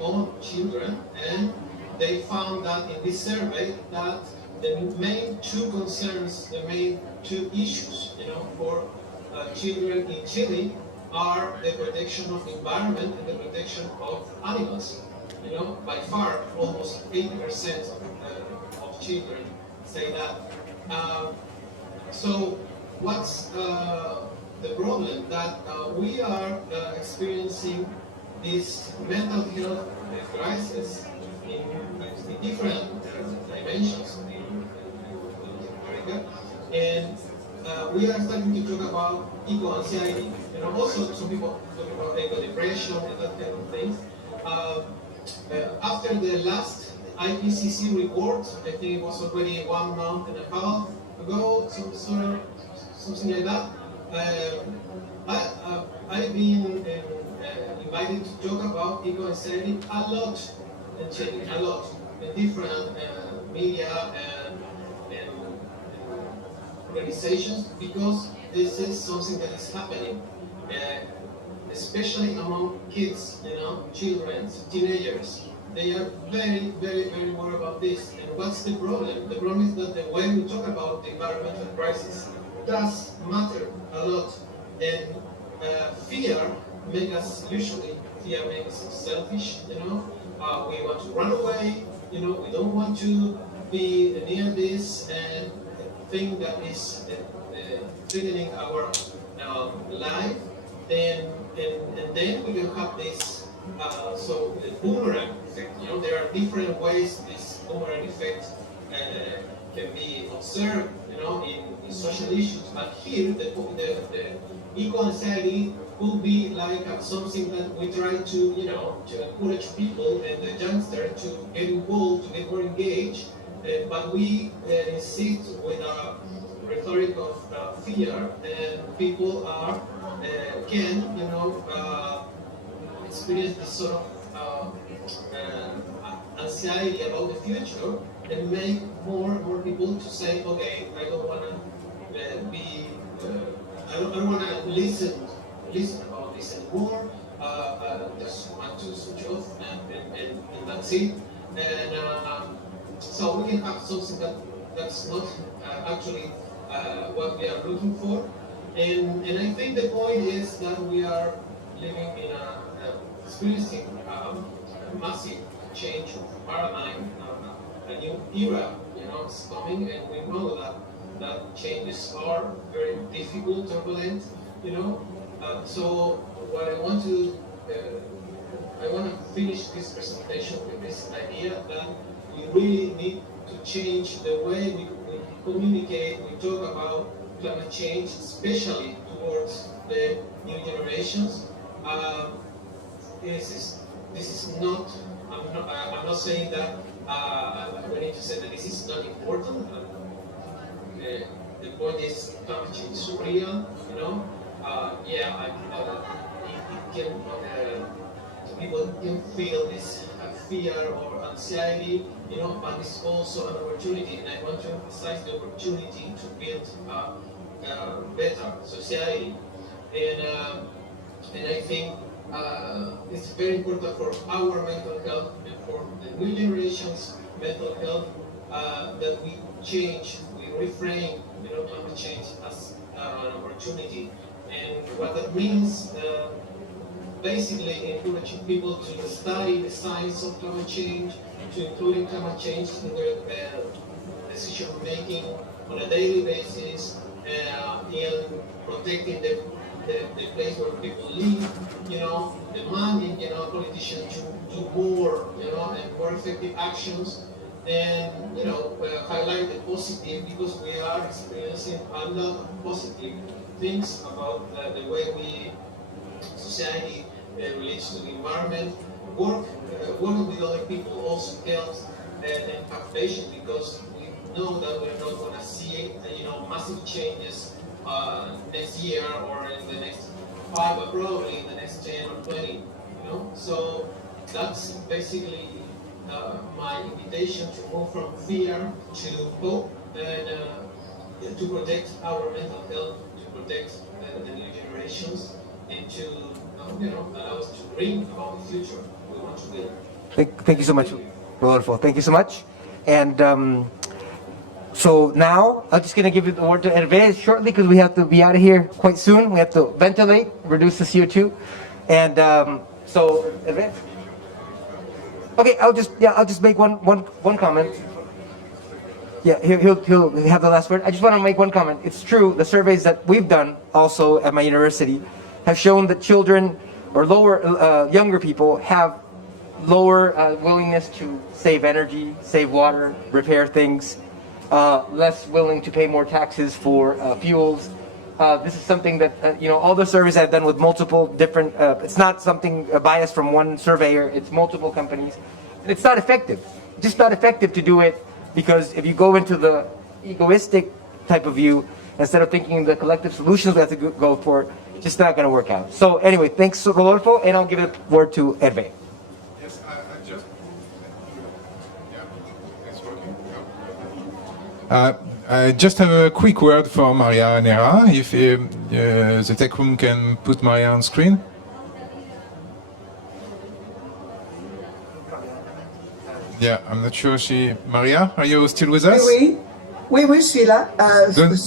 on children, and they found that in this survey that the main two concerns, the main two issues, for children in Chile are the protection of the environment and the protection of animals. By far, almost 80% of children say that. So what's the problem? That we are experiencing this mental health crisis in different dimensions in America, and we are starting to talk about eco-anxiety, also some people talk about eco-depression and that kind of things. After the last IPCC report, I think it was already 1.5 months ago, something like that, I've been invited to talk about eco-anxiety a lot in Chile, a lot, in different media and organizations, because this is something that is happening, especially among kids, children, teenagers. They are very, very, very worried about this. And what's the problem? The problem is that the way we talk about the environmental crisis does matter a lot. And fear makes us selfish, we want to run away, we don't want to be near this and thing that is threatening our life. And then we can have this, so the boomerang effect, there are different ways this boomerang effect can be observed, in social issues. But here, the eco-anxiety could be like something that we try to, to encourage people and the youngsters to get involved, to get more engaged. But we insist with a rhetoric of fear, and people can, experience this sort of anxiety about the future, and make more and more people to say, okay, I don't want to be, I don't want to listen about this anymore. I just want to switch off, and that's it. And so we can have something that's not actually what we are looking for. And I think the point is that we are living in experiencing massive change of paradigm, a new era, is coming, and we know that changes are very difficult, turbulent, so what I want to finish this presentation with this idea that we really need to change the way we communicate, we talk about climate change, especially towards the new generations. This is not. I'm not saying that we need to say that this is not important. The point is climate change is real. Yeah, it can. People can feel this fear or anxiety, but it's also an opportunity, and I want to emphasize the opportunity to build a better society. And I think it's very important for our mental health and for the new generations' mental health that we change, we reframe, climate change as an opportunity. And what that means, basically encouraging people to study the science of climate change, to including climate change in their decision making on a daily basis, in protecting the place where people live, demanding, politicians to do more, and more effective actions, and, highlight the positive, because we are experiencing a lot of positive things about the way society relates to the environment. Working with other people also helps and have patience, because we know that we're not going to see massive changes next year or in the next 5, but probably in the next 10 or 20. So that's basically my invitation to move from fear to hope, and to protect our mental health, to protect the new generations, and to allow us to dream about the future we want to build. Thank you so much, Rodolfo. Thank you so much. And so now I'm just going to give you the word to Hervé shortly, because we have to be out of here quite soon. We have to ventilate, reduce the CO2, and so Hervé. Okay, I'll just make one comment. Yeah, he'll have the last word. I just want to make one comment. It's true, the surveys that we've done also at my university have shown that children or younger people have lower willingness to save energy, save water, repair things, less willing to pay more taxes for fuels. This is something that, all the surveys I've done with multiple different, it's not something biased from one surveyor, it's multiple companies. And it's not effective. It's just not effective to do it, because if you go into the egoistic type of view, instead of thinking the collective solutions we have to go for, it's just not going to work out. So anyway, thanks, Rodolfo, and I'll give the word to Hervé. Yes, I just... Yeah, it's working. I just have a quick word for Maria Nera, if the tech room can put Maria on screen. Yeah, I'm not sure Maria, are you still with us? Oui, Sheila.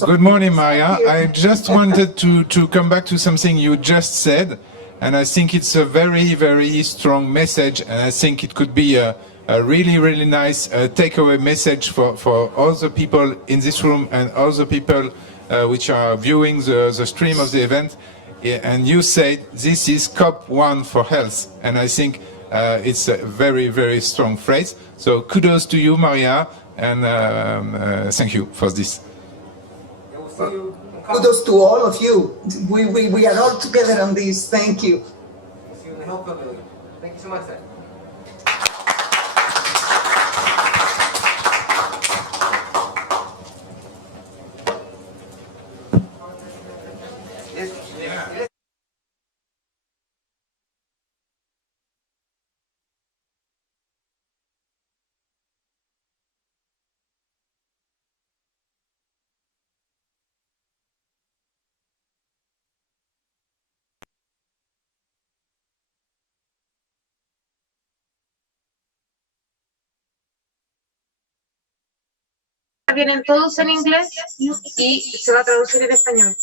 Good morning, Maria. I just wanted to come back to something you just said, and I think it's a very, very strong message, and I think it could be a really, really nice takeaway message for all the people in this room and all the people which are viewing the stream of the event. And you said this is COP1 for health, and I think it's a very, very strong phrase. So kudos to you, Maria, and thank you for this. Kudos to all of you. We are all together on this. Thank you. We'll see you in the Health Pavilion. Thank you so much, then. vienen todos en inglés y se va a traducir en español.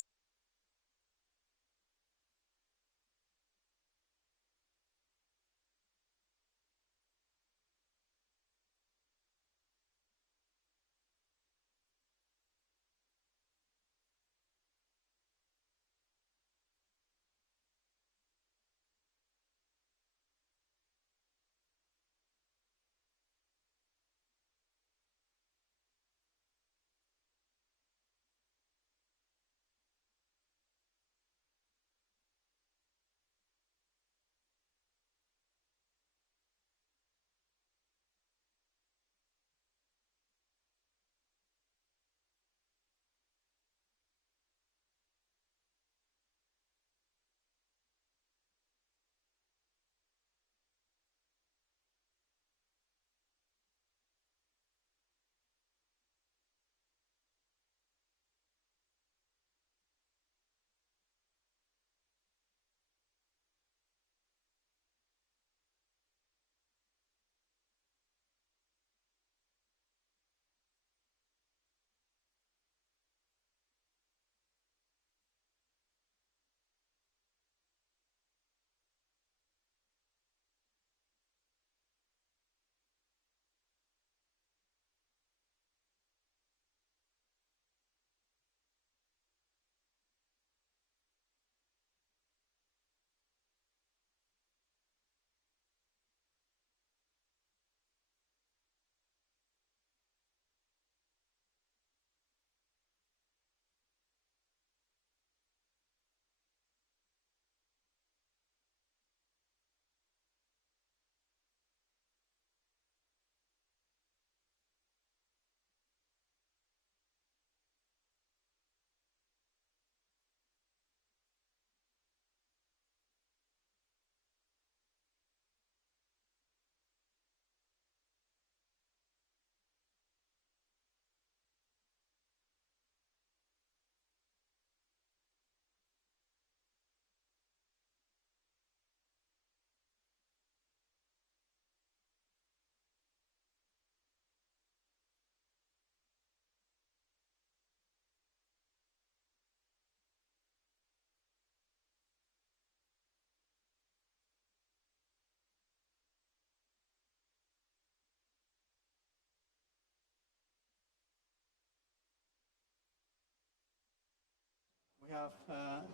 We have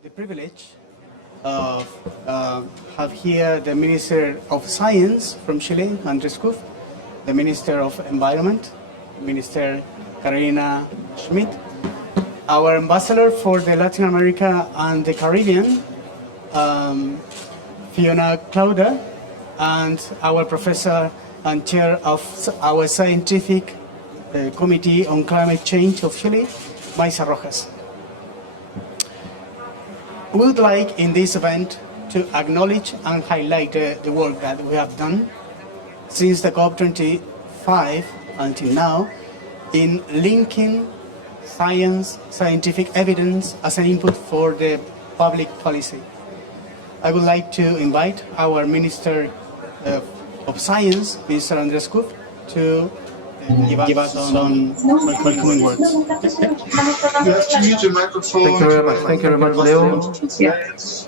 the privilege of have here the Minister of Science from Chile, Andrés Kuf, the Minister of Environment, Minister Carolina Schmidt, our Ambassador for the Latin America and the Caribbean, Fiona Clauda, and our Professor and Chair of our Scientific Committee on Climate Change of Chile, Maisa Rojas. We would like in this event to acknowledge and highlight the work that we have done since the COP25 until now in linking scientific evidence as an input for the public policy. I would like to invite our Minister of Science, Mr. Andrés Kuf, to give us some welcoming words. Thank you very much. Thank you very much, Leo,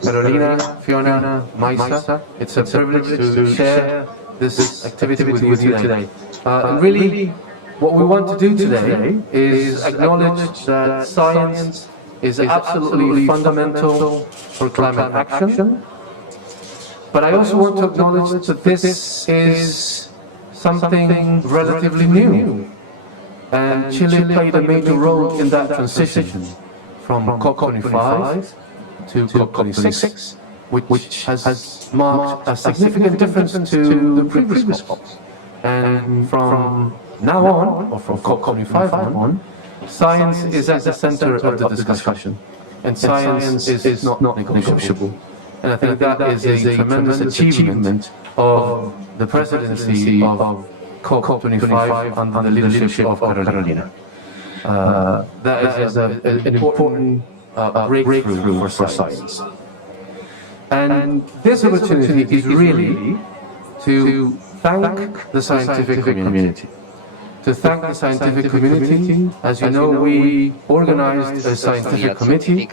Carolina, Fiona, Maisa. It's a privilege to share this activity with you today. And really, what we want to do today is acknowledge that science is absolutely fundamental for climate action. But I also want to acknowledge that this is something relatively new. And Chile played a major role in that transition from COP25 to COP26, which has marked a significant difference to the previous COPs. And from now on, or from COP25 on, science is at the center of the discussion. And science is not negotiable. And I think that is a tremendous achievement of the presidency of COP25 under the leadership of Carolina. That is an important breakthrough for science. And this opportunity is really to thank the scientific community, to thank the scientific community. As you know, we organized a scientific committee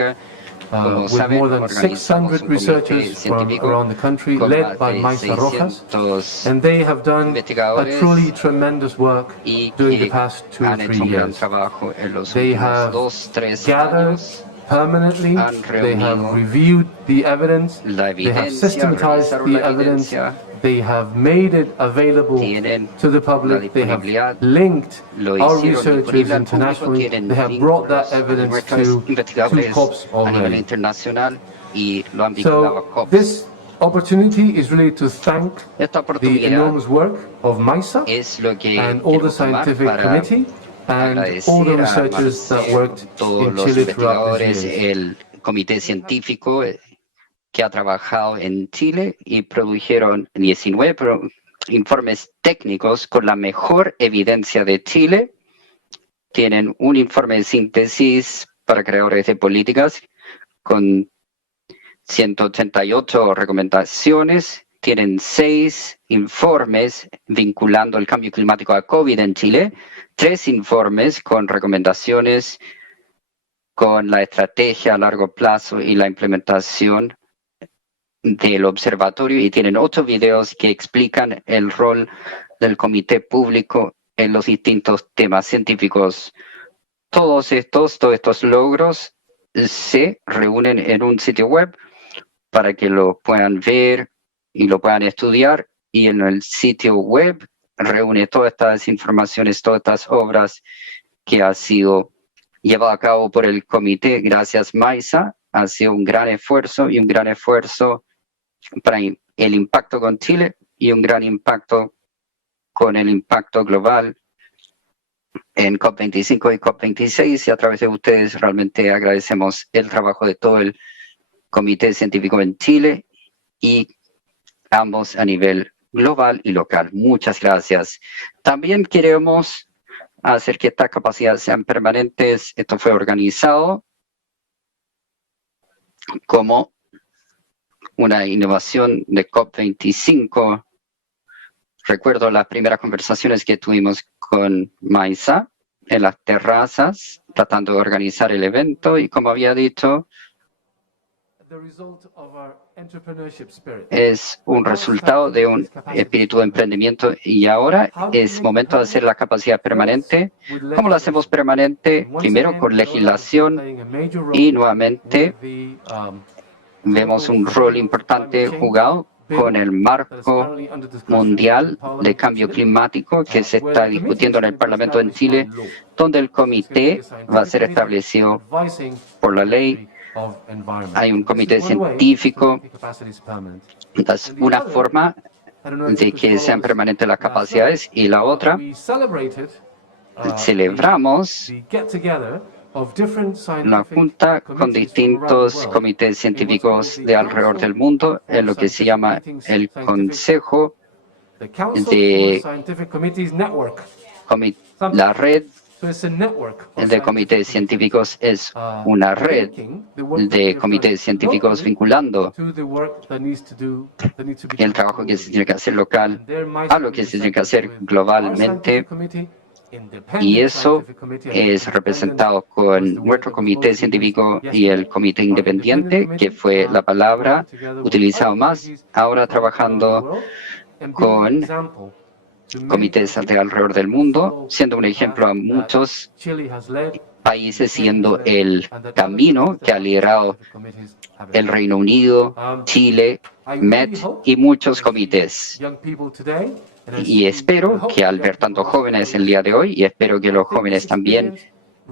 with more than 600 researchers from around the country, led by Maisa Rojas, and they have done a truly tremendous work during the past 2 or 3 years. They have gathered permanently, they have reviewed the evidence, they have systematized the evidence, they have made it available to the public, they have linked our researchers internationally, they have brought that evidence to 2 COPs already. So this opportunity is really to thank the enormous work of Maisa and all the scientific committee and all the researchers that worked in Chile throughout these years. El comité científico que ha trabajado en Chile y produjeron 19 informes técnicos con la mejor evidencia de Chile. Tienen un informe de síntesis para creadores de políticas con 188 recomendaciones. Tienen 6 informes vinculando el cambio climático a COVID en Chile, 3 informes con recomendaciones con la estrategia a largo plazo y la implementación del observatorio, y tienen 8 videos que explican el rol del comité público en los distintos temas científicos. Todos estos logros se reúnen en un sitio web para que lo puedan ver y lo puedan estudiar, y en el sitio web reúne todas estas informaciones, todas estas obras que ha sido llevado a cabo por el comité. Gracias, Maisa. Ha sido un gran esfuerzo para el impacto con Chile y un gran impacto con el impacto global en COP25 y COP26, y a través de ustedes realmente agradecemos el trabajo de todo el comité científico en Chile y ambos a nivel global y local. Muchas gracias. También queremos hacer que estas capacidades sean permanentes. Esto fue organizado como una innovación de COP25. Recuerdo las primeras conversaciones que tuvimos con Maisa en las terrazas, tratando de organizar el evento, y como había dicho, es un resultado de un espíritu de emprendimiento, y ahora es momento de hacer la capacidad permanente. ¿Cómo lo hacemos permanente? Primero con legislación, y nuevamente vemos un rol importante jugado con el marco mundial de cambio climático que se está discutiendo en el Parlamento en Chile, donde el comité va a ser establecido por la ley. Hay un comité científico. Es una forma de que sean permanentes las capacidades, y la otra, celebramos la junta con distintos comités científicos de alrededor del mundo en lo que se llama el Consejo de la red de comités científicos. Es una red de comités científicos vinculando el trabajo que se tiene que hacer local a lo que se tiene que hacer globalmente, y eso es representado con nuestro comité científico y el comité independiente, que fue la palabra utilizada más, ahora trabajando con comités de alrededor del mundo, siendo un ejemplo a muchos países, siendo el camino que ha liderado el Reino Unido, Chile, MET y muchos comités. Y espero que al ver tantos jóvenes el día de hoy, y espero que los jóvenes también,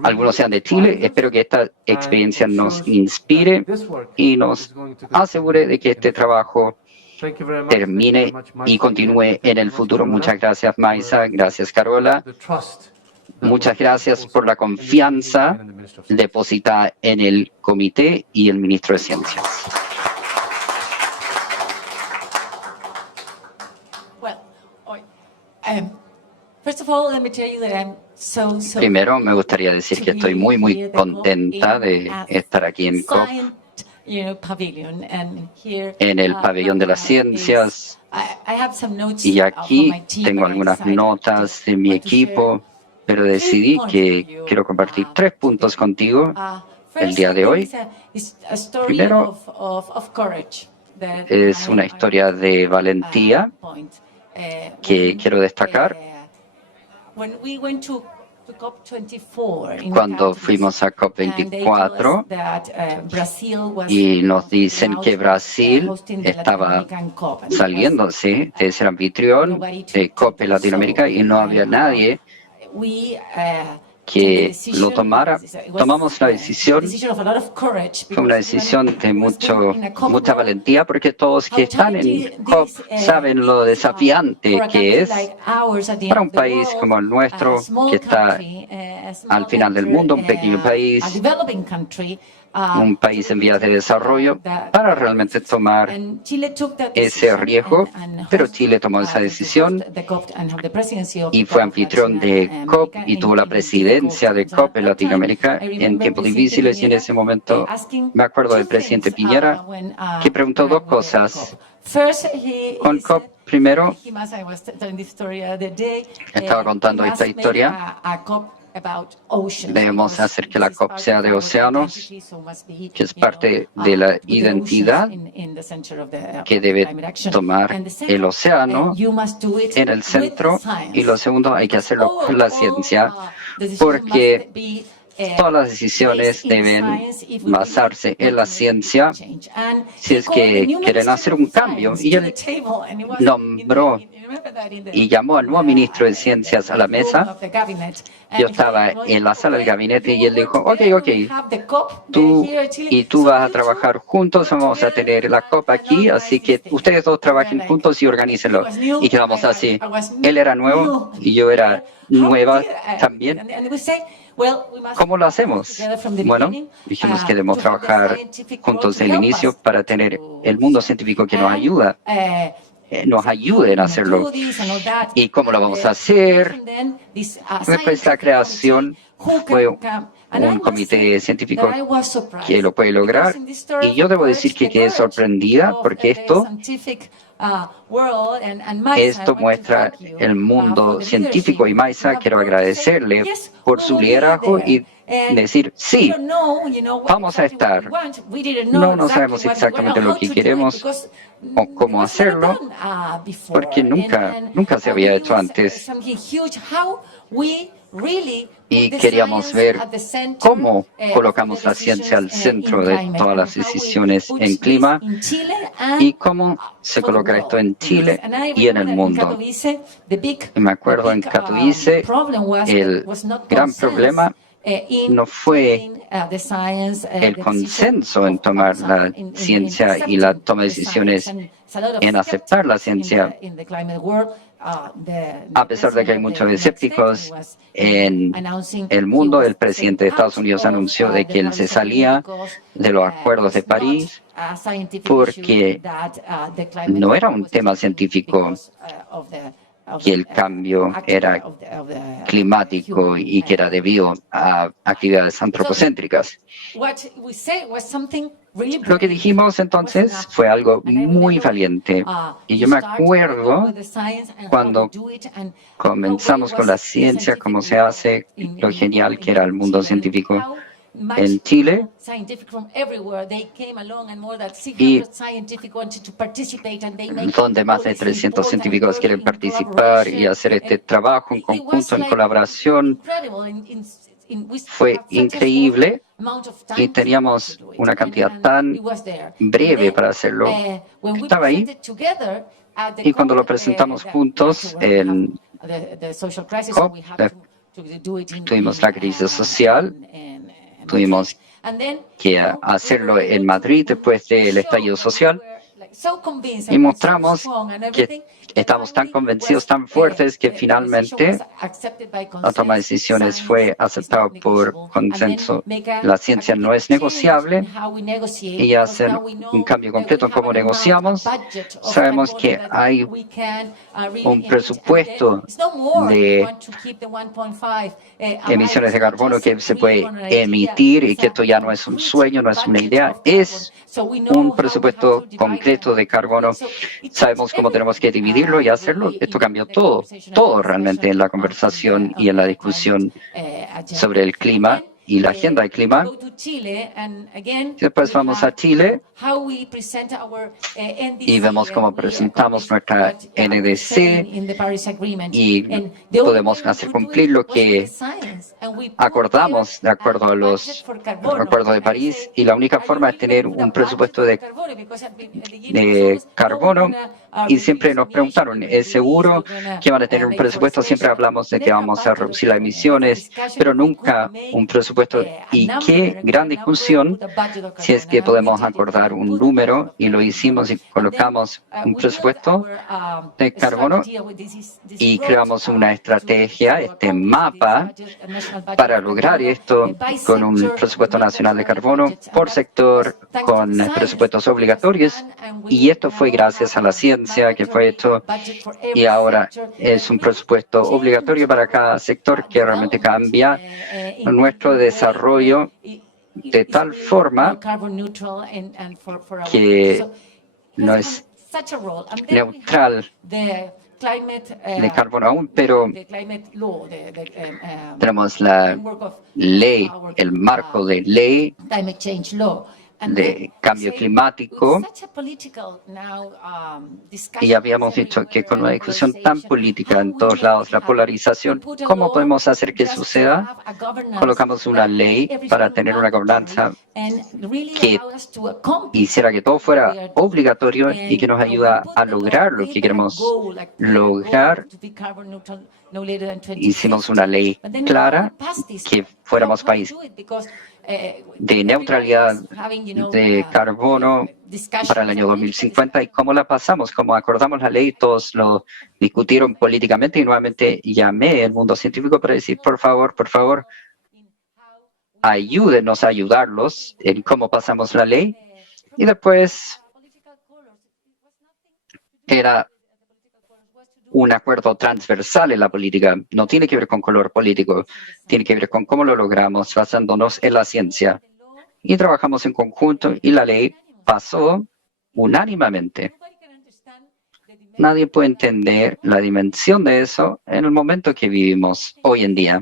algunos sean de Chile, espero que esta experiencia nos inspire y nos asegure de que este trabajo termine y continúe en el futuro. Muchas gracias, Maisa. Gracias, Carola. Muchas gracias por la confianza depositada en el comité y el ministro de Ciencias. Primero, me gustaría decir que estoy muy contenta de estar aquí en COP, en el pabellón de las ciencias, y aquí tengo algunas notas de mi equipo. pero decidí que quiero compartir 3 puntos contigo el día de hoy. Primero, es una historia de valentía que quiero destacar. Cuando fuimos a COP24 y nos dicen que Brasil estaba saliéndose de ser anfitrión de COP en Latinoamérica y no había nadie que lo tomara, tomamos la decisión, fue una decisión de mucha valentía, porque todos que están en COP saben lo desafiante que es para un país como el nuestro, que está al final del mundo, un pequeño país, un país en vías de desarrollo, para realmente tomar ese riesgo. Pero Chile tomó esa decisión y fue anfitrión de COP y tuvo la presidencia de COP en Latinoamérica en tiempos difíciles, y en ese momento me acuerdo del presidente Piñera, que preguntó 2 cosas. Con COP, primero, estaba contando esta historia. Debemos hacer que la COP sea de océanos, que es parte de la identidad que debe tomar el océano en el centro. Y lo segundo, hay que hacerlo con la ciencia, porque todas las decisiones deben basarse en la ciencia si es que quieren hacer un cambio. Y él nombró y llamó al nuevo ministro de Ciencias a la mesa. Yo estaba en la sala del gabinete y él dijo, ok, tú vas a trabajar juntos, vamos a tener la COP aquí, así que ustedes 2 trabajen juntos y organícenlo. Y quedamos así. Él era nuevo y yo era nueva también. ¿Cómo lo hacemos? Bueno, dijimos que debemos trabajar juntos desde el inicio para tener el mundo científico que nos ayuden a hacerlo. ¿Y cómo lo vamos a hacer? Después la creación fue un comité científico que lo puede lograr. Y yo debo decir que quedé sorprendida, porque esto muestra el mundo científico, y Maisa, quiero agradecerle por su liderazgo y decir, sí, vamos a estar. No sabemos exactamente lo que queremos o cómo hacerlo, porque nunca se había hecho antes. Y queríamos ver cómo colocamos la ciencia al centro de todas las decisiones en clima y cómo se coloca esto en Chile y en el mundo. Y me acuerdo en Katowice, el gran problema no fue el consenso en tomar la ciencia y la toma de decisiones en aceptar la ciencia. A pesar de que hay muchos escépticos en el mundo, el presidente de Estados Unidos anunció de que él se salía de los acuerdos de París porque no era un tema científico, que el cambio era climático y que era debido a actividades antropocéntricas. Lo que dijimos entonces fue algo muy valiente, y yo me acuerdo cuando comenzamos con la ciencia, cómo se hace, lo genial que era el mundo científico en Chile, y donde más de 300 científicos quieren participar y hacer este trabajo en conjunto, en colaboración. Fue increíble y teníamos una cantidad tan breve para hacerlo. Estaba ahí, y cuando lo presentamos juntos en COP, tuvimos la crisis social, tuvimos que hacerlo en Madrid después del estallido social, y mostramos que estamos tan convencidos, tan fuertes, que finalmente la toma de decisiones fue aceptada por consenso. La ciencia no es negociable, y hacer un cambio completo en cómo negociamos. Sabemos que hay un presupuesto de emisiones de carbono que se puede emitir, y que esto ya no es un sueño, no es una idea, es un presupuesto concreto presupuesto de carbono, sabemos cómo tenemos que dividirlo y hacerlo. Esto cambió todo realmente en la conversación y en la discusión sobre el clima y la agenda del clima. Después vamos a Chile y vemos cómo presentamos nuestra NDC y podemos hacer cumplir lo que acordamos de acuerdo a los acuerdos de París, y la única forma es tener un presupuesto de carbono. Y siempre nos preguntaron, ¿es seguro que van a tener un presupuesto? Siempre hablamos de que vamos a reducir las emisiones, pero nunca un presupuesto. Y qué gran discusión si es que podemos acordar un número, y lo hicimos y colocamos un presupuesto de carbono y creamos una estrategia, este mapa, para lograr esto con un presupuesto nacional de carbono por sector, con presupuestos obligatorios. Y esto fue gracias a la ciencia que fue esto, y ahora es un presupuesto obligatorio para cada sector que realmente cambia nuestro desarrollo de tal forma que no es neutral de carbono aún, pero tenemos la ley, el marco de ley de cambio climático, y habíamos dicho que con una discusión tan política en todos lados, la polarización, ¿cómo podemos hacer que suceda? Colocamos una ley para tener una gobernanza que hiciera que todo fuera obligatorio y que nos ayuda a lograr lo que queremos lograr. Hicimos una ley clara, que fuéramos país de neutralidad de carbono para el año 2050. ¿Y cómo la pasamos? Como acordamos la ley, todos lo discutieron políticamente, y nuevamente llamé al mundo científico para decir, por favor, ayúdenos a ayudarlos en cómo pasamos la ley. Y después era un acuerdo transversal en la política. No tiene que ver con color político, tiene que ver con cómo lo logramos basándonos en la ciencia. Y trabajamos en conjunto y la ley pasó unánimemente. Nadie puede entender la dimensión de eso en el momento que vivimos hoy en día.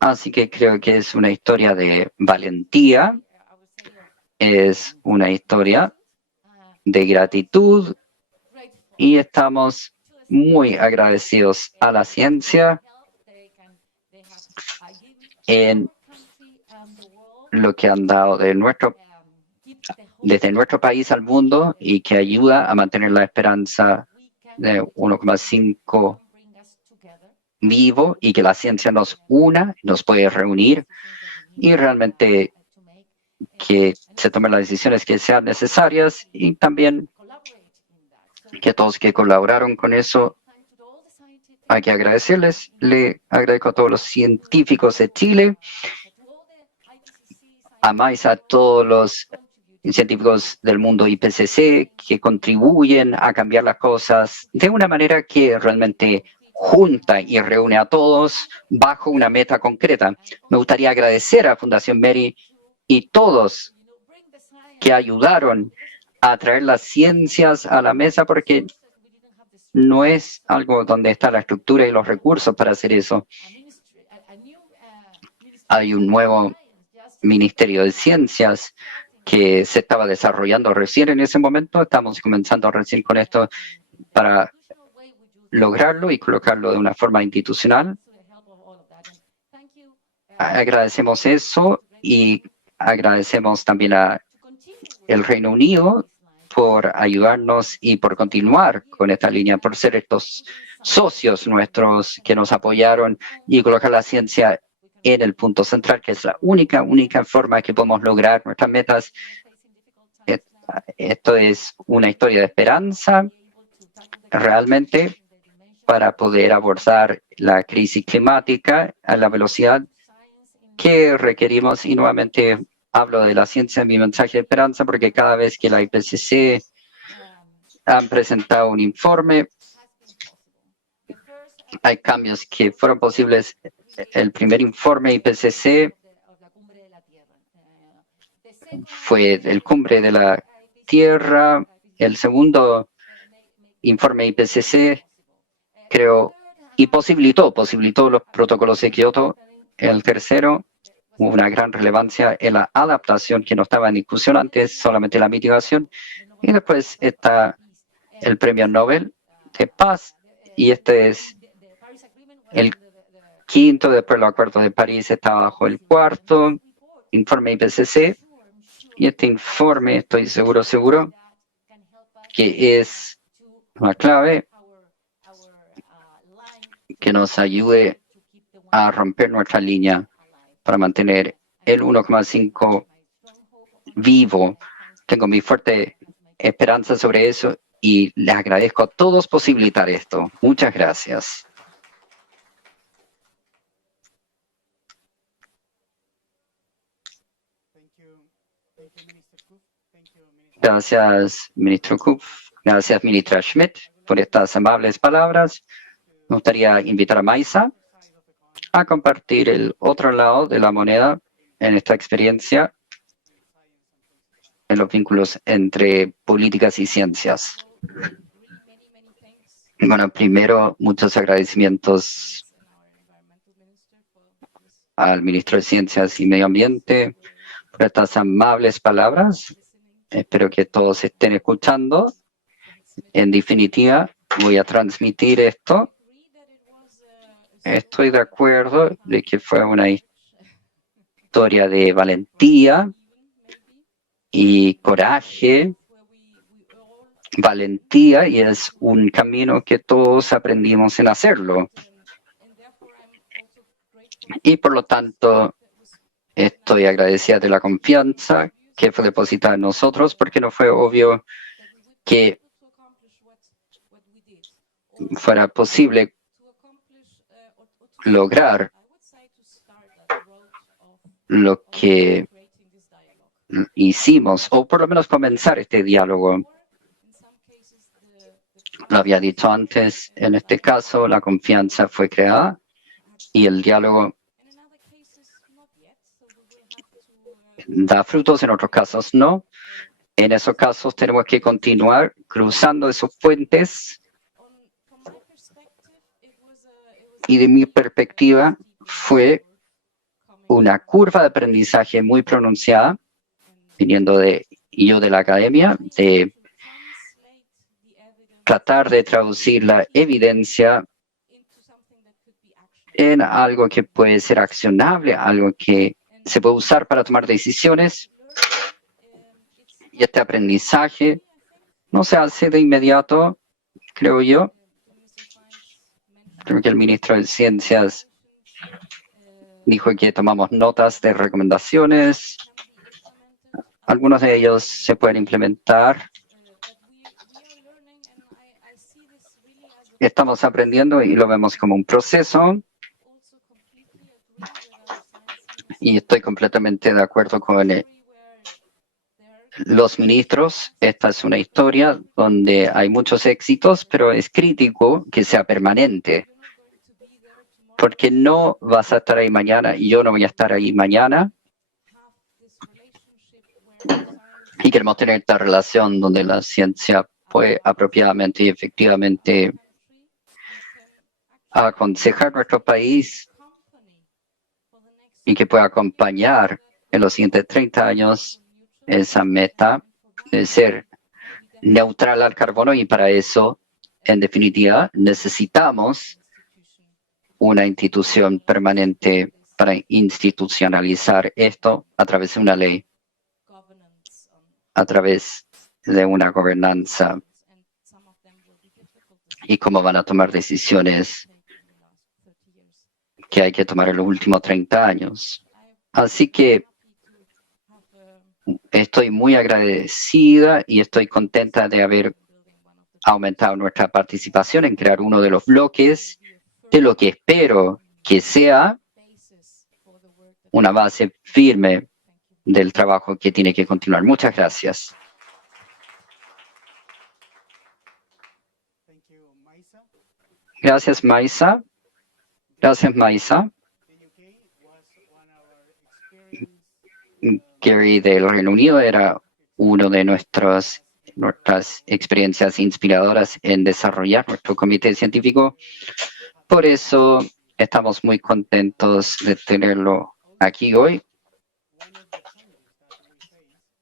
Así que creo que es una historia de valentía, es una historia de gratitud, y estamos muy agradecidos a la ciencia en lo que han dado desde nuestro país al mundo, y que ayuda a mantener la esperanza de 1,5 vivo, y que la ciencia nos una, nos puede reunir, y realmente que se tomen las decisiones que sean necesarias, y también que todos que colaboraron con eso, hay que agradecerles. Le agradezco a todos los científicos de Chile, a todos los científicos del mundo IPCC que contribuyen a cambiar las cosas de una manera que realmente junta y reúne a todos bajo una meta concreta. Me gustaría agradecer a Fundación Mary y todos que ayudaron a traer las ciencias a la mesa, porque no es algo donde está la estructura y los recursos para hacer eso. Hay un nuevo Ministerio de Ciencias que se estaba desarrollando recién en ese momento. Estamos comenzando recién con esto para lograrlo y colocarlo de una forma institucional. Agradecemos eso, y agradecemos también a el Reino Unido por ayudarnos y por continuar con esta línea, por ser estos socios nuestros que nos apoyaron y colocar la ciencia en el punto central, que es la única forma que podemos lograr nuestras metas. Esto es una historia de esperanza, realmente, para poder abordar la crisis climática a la velocidad que requerimos. Y nuevamente hablo de la ciencia en mi mensaje de esperanza, porque cada vez que la IPCC han presentado un informe, hay cambios que fueron posibles. El primer informe IPCC fue el Cumbre de la Tierra, El segundo informe IPCC creó y posibilitó los protocolos de Kioto. El tercero, hubo una gran relevancia en la adaptación que no estaba en discusión antes, solamente la mitigación. Y después está el Premio Nobel de Paz, y este es el quinto. Después los acuerdos de París está bajo el cuarto informe IPCC, y este informe estoy seguro que es una clave que nos ayude a romper nuestra línea para mantener el 1,5 vivo. Tengo mi fuerte esperanza sobre eso y les agradezco a todos posibilitar esto. Muchas gracias. Gracias, ministro Kupf. Gracias, ministra Schmidt, por estas amables palabras. Me gustaría invitar a Maisa a compartir el otro lado de la moneda en esta experiencia en los vínculos entre políticas y ciencias. Bueno, primero, muchos agradecimientos al ministro de Ciencias y Medio Ambiente por estas amables palabras. Espero que todos estén escuchando. En definitiva, voy a transmitir esto. Estoy de acuerdo de que fue una historia de valentía y coraje. Valentía, y es un camino que todos aprendimos en hacerlo. Y por lo tanto, estoy agradecida de la confianza que fue depositada en nosotros, porque no fue obvio que fuera posible lograr lo que hicimos, o por lo menos comenzar este diálogo. Lo había dicho antes, en este caso la confianza fue creada y el diálogo da frutos, en otros casos no. En esos casos tenemos que continuar cruzando esos puentes. Y de mi perspectiva fue una curva de aprendizaje muy pronunciada, viniendo de la academia, de tratar de traducir la evidencia en algo que puede ser accionable, algo que se puede usar para tomar decisiones. Y este aprendizaje no se hace de inmediato, creo yo. Creo que el ministro de Ciencias dijo que tomamos notas de recomendaciones. Algunos de ellos se pueden implementar. Estamos aprendiendo y lo vemos como un proceso. Y estoy completamente de acuerdo con los ministros. Esta es una historia donde hay muchos éxitos, pero es crítico que sea permanente. Porque no vas a estar ahí mañana y yo no voy a estar ahí mañana. Y queremos tener esta relación donde la ciencia puede apropiadamente y efectivamente aconsejar nuestro país y que pueda acompañar en los siguientes 30 años esa meta de ser neutral al carbono, y para eso, en definitiva, necesitamos una institución permanente para institucionalizar esto a través de una ley, a través de una gobernanza, y cómo van a tomar decisiones que hay que tomar en los últimos 30 años. Así que estoy muy agradecida y estoy contenta de haber aumentado nuestra participación en crear uno de los bloques de lo que espero que sea una base firme del trabajo que tiene que continuar. Muchas gracias. Gracias, Maisa. Gracias, Maisa. Gary del Reino Unido era uno de nuestras nuestras experiencias inspiradoras en desarrollar nuestro comité científico. Por eso estamos muy contentos de tenerlo aquí hoy.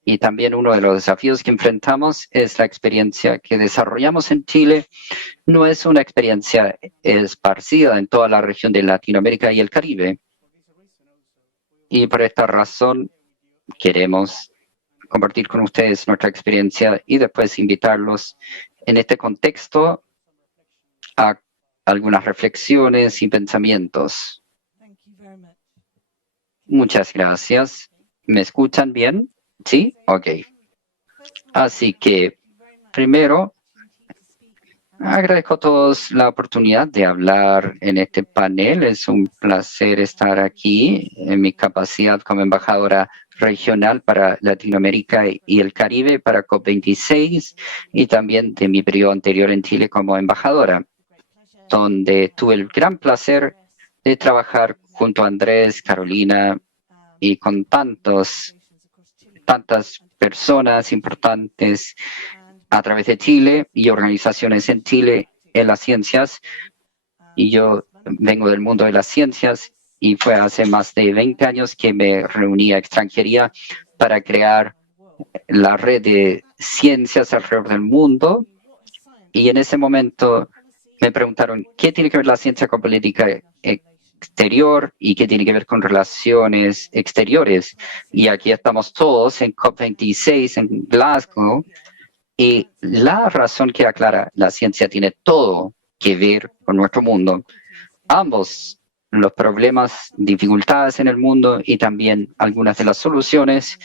Y también uno de los desafíos que enfrentamos es la experiencia que desarrollamos en Chile. No es una experiencia esparcida en toda la región de Latinoamérica y el Caribe. Y por esta razón queremos compartir con ustedes nuestra experiencia y después invitarlos en este contexto a algunas reflexiones y pensamientos. Muchas gracias. ¿Me escuchan bien? ¿Sí? Ok. Así que, primero, agradezco a todos la oportunidad de hablar en este panel. Es un placer estar aquí en mi capacidad como embajadora regional para Latinoamérica y el Caribe para COP26 y también de mi periodo anterior en Chile como embajadora, donde tuve el gran placer de trabajar junto a Andrés, Carolina y con tantas personas importantes a través de Chile y organizaciones en Chile en las ciencias. Y yo vengo del mundo de las ciencias y fue hace más de 20 años que me reuní a extranjería para crear la red de ciencias alrededor del mundo. Y en ese momento me preguntaron, ¿qué tiene que ver la ciencia con política exterior y qué tiene que ver con relaciones exteriores? Y aquí estamos todos en COP26 en Glasgow. Y la razón que aclara, la ciencia tiene todo que ver con nuestro mundo. Ambos, los problemas, dificultades en el mundo y también algunas de las soluciones.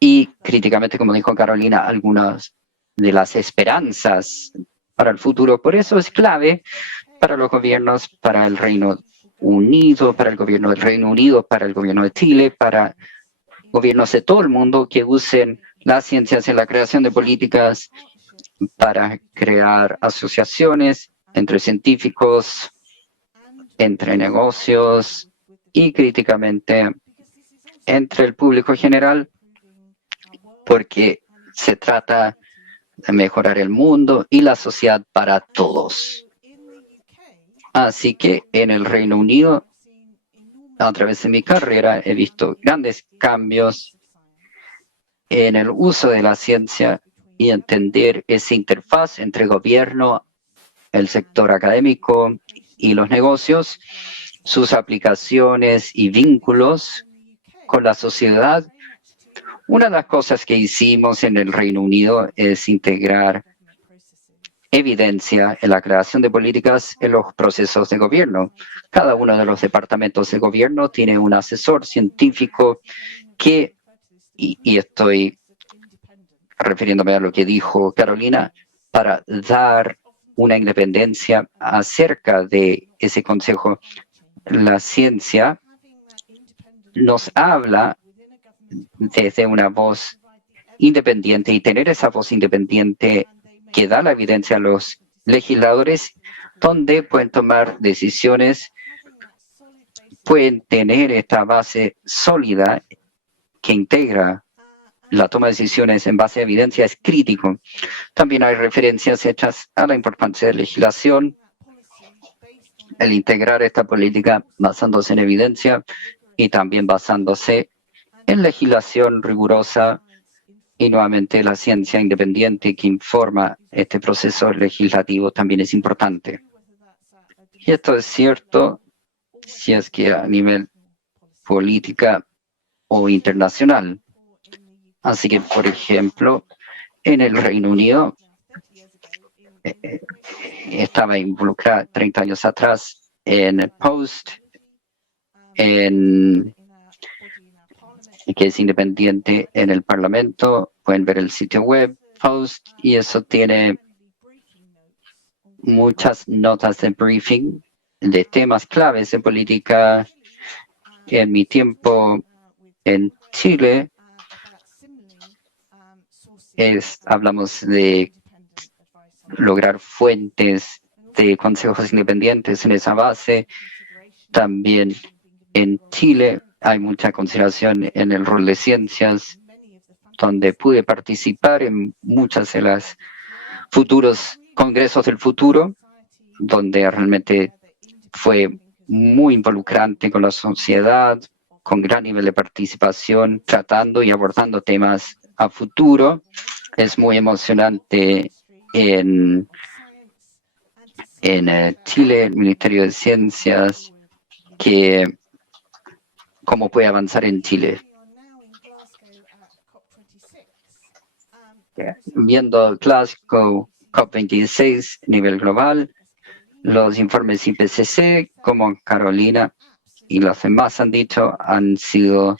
Y críticamente, como dijo Carolina, algunas de las esperanzas para el futuro. Por eso es clave para los gobiernos, para el Reino Unido, para el gobierno del Reino Unido, para el gobierno de Chile, para gobiernos de todo el mundo que usen las ciencias en la creación de políticas para crear asociaciones entre científicos, entre negocios y críticamente entre el público general, porque se trata de mejorar el mundo y la sociedad para todos. Así que en el Reino Unido, a través de mi carrera, he visto grandes cambios en el uso de la ciencia y entender esa interfaz entre gobierno, el sector académico y los negocios, sus aplicaciones y vínculos con la sociedad. Una de las cosas que hicimos en el Reino Unido es integrar evidencia en la creación de políticas en los procesos de gobierno. Cada uno de los departamentos de gobierno tiene un asesor científico que, y estoy refiriéndome a lo que dijo Carolina, para dar una independencia acerca de ese consejo. La ciencia nos habla desde una voz independiente y tener esa voz independiente que da la evidencia a los legisladores, donde pueden tomar decisiones, pueden tener esta base sólida que integra la toma de decisiones en base a evidencia, es crítico. También hay referencias hechas a la importancia de la legislación, el integrar esta política basándose en evidencia y también basándose en legislación rigurosa y nuevamente la ciencia independiente que informa este proceso legislativo también es importante. Y esto es cierto si es que a nivel política o internacional. Así que, por ejemplo, en el Reino Unido estaba involucrada 30 años atrás en el Post, que es independiente en el Parlamento. Pueden ver el sitio web, Post, y eso tiene muchas notas de briefing de temas claves en política. En mi tiempo en Chile, hablamos de lograr fuentes de consejos independientes en esa base. También en Chile hay mucha consideración en el rol de ciencias donde pude participar en muchas de las futuros congresos del futuro, donde realmente fue muy involucrante con la sociedad, con gran nivel de participación, tratando y abordando temas a futuro. Es muy emocionante en Chile, el Ministerio de Ciencias, que cómo puede avanzar en Chile. Viendo Glasgow COP26 a nivel global, los informes IPCC, como Carolina y los demás han dicho, han sido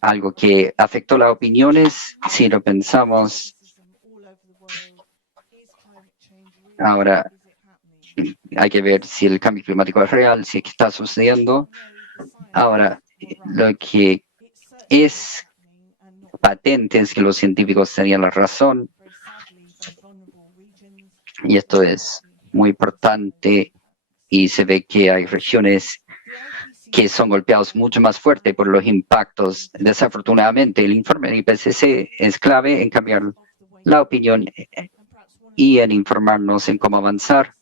algo que afectó las opiniones. Si lo pensamos, ahora hay que ver si el cambio climático es real, si es que está sucediendo. Ahora, lo que es patente es que los científicos tenían la razón, y esto es muy importante, y se ve que hay regiones que son golpeados mucho más fuerte por los impactos. Desafortunadamente, el informe del IPCC es clave en cambiar la opinión y en informarnos en cómo avanzar.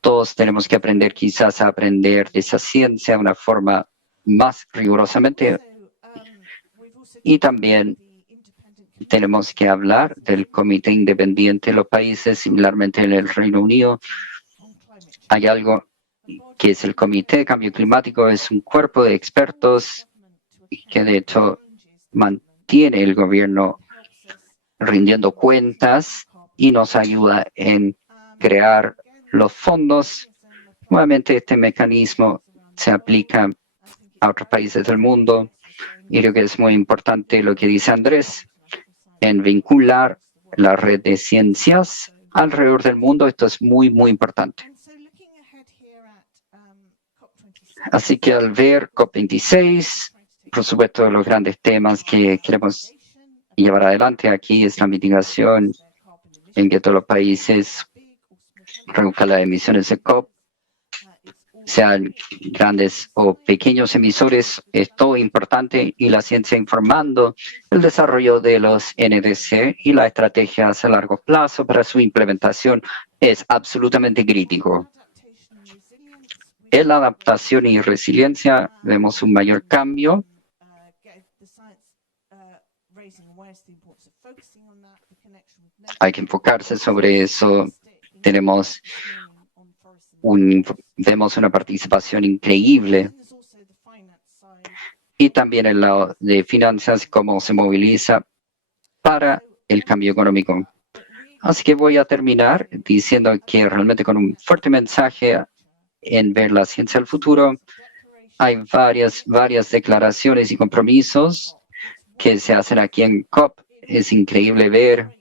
Todos tenemos que aprender quizás a aprender de esa ciencia de una forma más rigurosamente, y también tenemos que hablar del Comité Independiente de los países. Similarmente en el Reino Unido hay algo que es el Comité de Cambio Climático. Es un cuerpo de expertos que de hecho mantiene el gobierno rindiendo cuentas y nos ayuda en crear los fondos. Nuevamente, este mecanismo se aplica a otros países del mundo, y creo que es muy importante lo que dice Andrés en vincular la red de ciencias alrededor del mundo. Esto es muy, muy importante. Así que al ver COP26, por supuesto, los grandes temas que queremos llevar adelante aquí es la mitigación, en que todos los países reduzcan las emisiones de COP, sean grandes o pequeños emisores. Es todo importante, y la ciencia informando el desarrollo de los NDC y las estrategias a largo plazo para su implementación es absolutamente crítico. En la adaptación y resiliencia vemos un mayor cambio. Hay que enfocarse sobre eso. Vemos una participación increíble. Y también el lado de finanzas, cómo se moviliza para el cambio económico. Así que voy a terminar diciendo que realmente con un fuerte mensaje en ver la ciencia del futuro. Hay varias declaraciones y compromisos que se hacen aquí en COP. Es increíble ver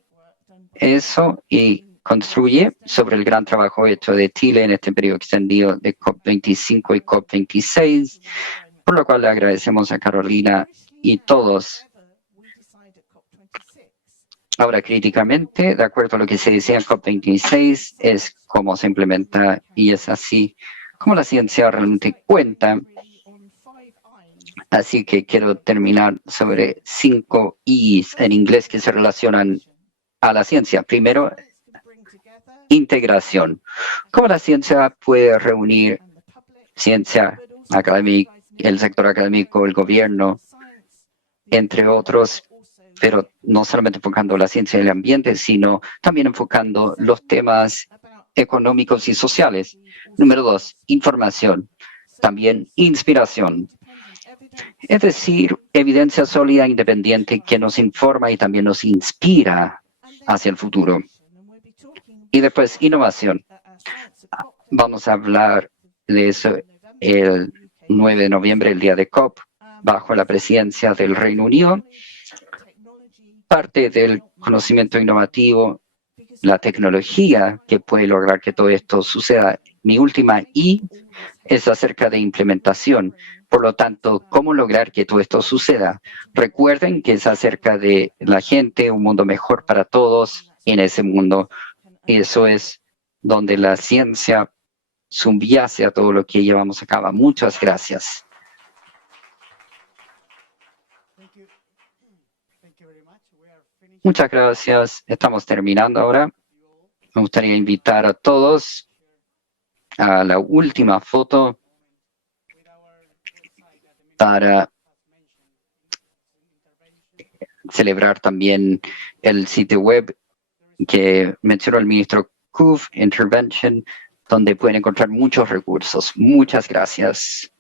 eso, y construye sobre el gran trabajo hecho de Chile en este periodo extendido de COP25 y COP26, por lo cual le agradecemos a Carolina y todos. Ahora, críticamente, de acuerdo a lo que se decía en COP26, es cómo se implementa, y es así como la ciencia realmente cuenta. Así que quiero terminar sobre 5 I's en inglés que se relacionan a la ciencia. Primero, integración. ¿Cómo la ciencia puede reunir ciencia académica, el sector académico, el gobierno, entre otros, pero no solamente enfocando la ciencia y el ambiente, sino también enfocando los temas económicos y sociales? Número 2, información. También inspiración. Es decir, evidencia sólida e independiente que nos informa y también nos inspira hacia el futuro. Y después, innovación. Vamos a hablar de eso el 9 de noviembre, el día de COP, bajo la presidencia del Reino Unido. Parte del conocimiento innovativo, la tecnología que puede lograr que todo esto suceda. Mi última I es acerca de implementación. Por lo tanto, ¿cómo lograr que todo esto suceda? Recuerden que es acerca de la gente, un mundo mejor para todos en ese mundo. Y eso es donde la ciencia subyace a todo lo que llevamos a cabo. Muchas gracias. Muchas gracias. Estamos terminando ahora. Me gustaría invitar a todos a la última foto para celebrar también el sitio web que mencionó el ministro CUF, Intervention, donde pueden encontrar muchos recursos. Muchas gracias.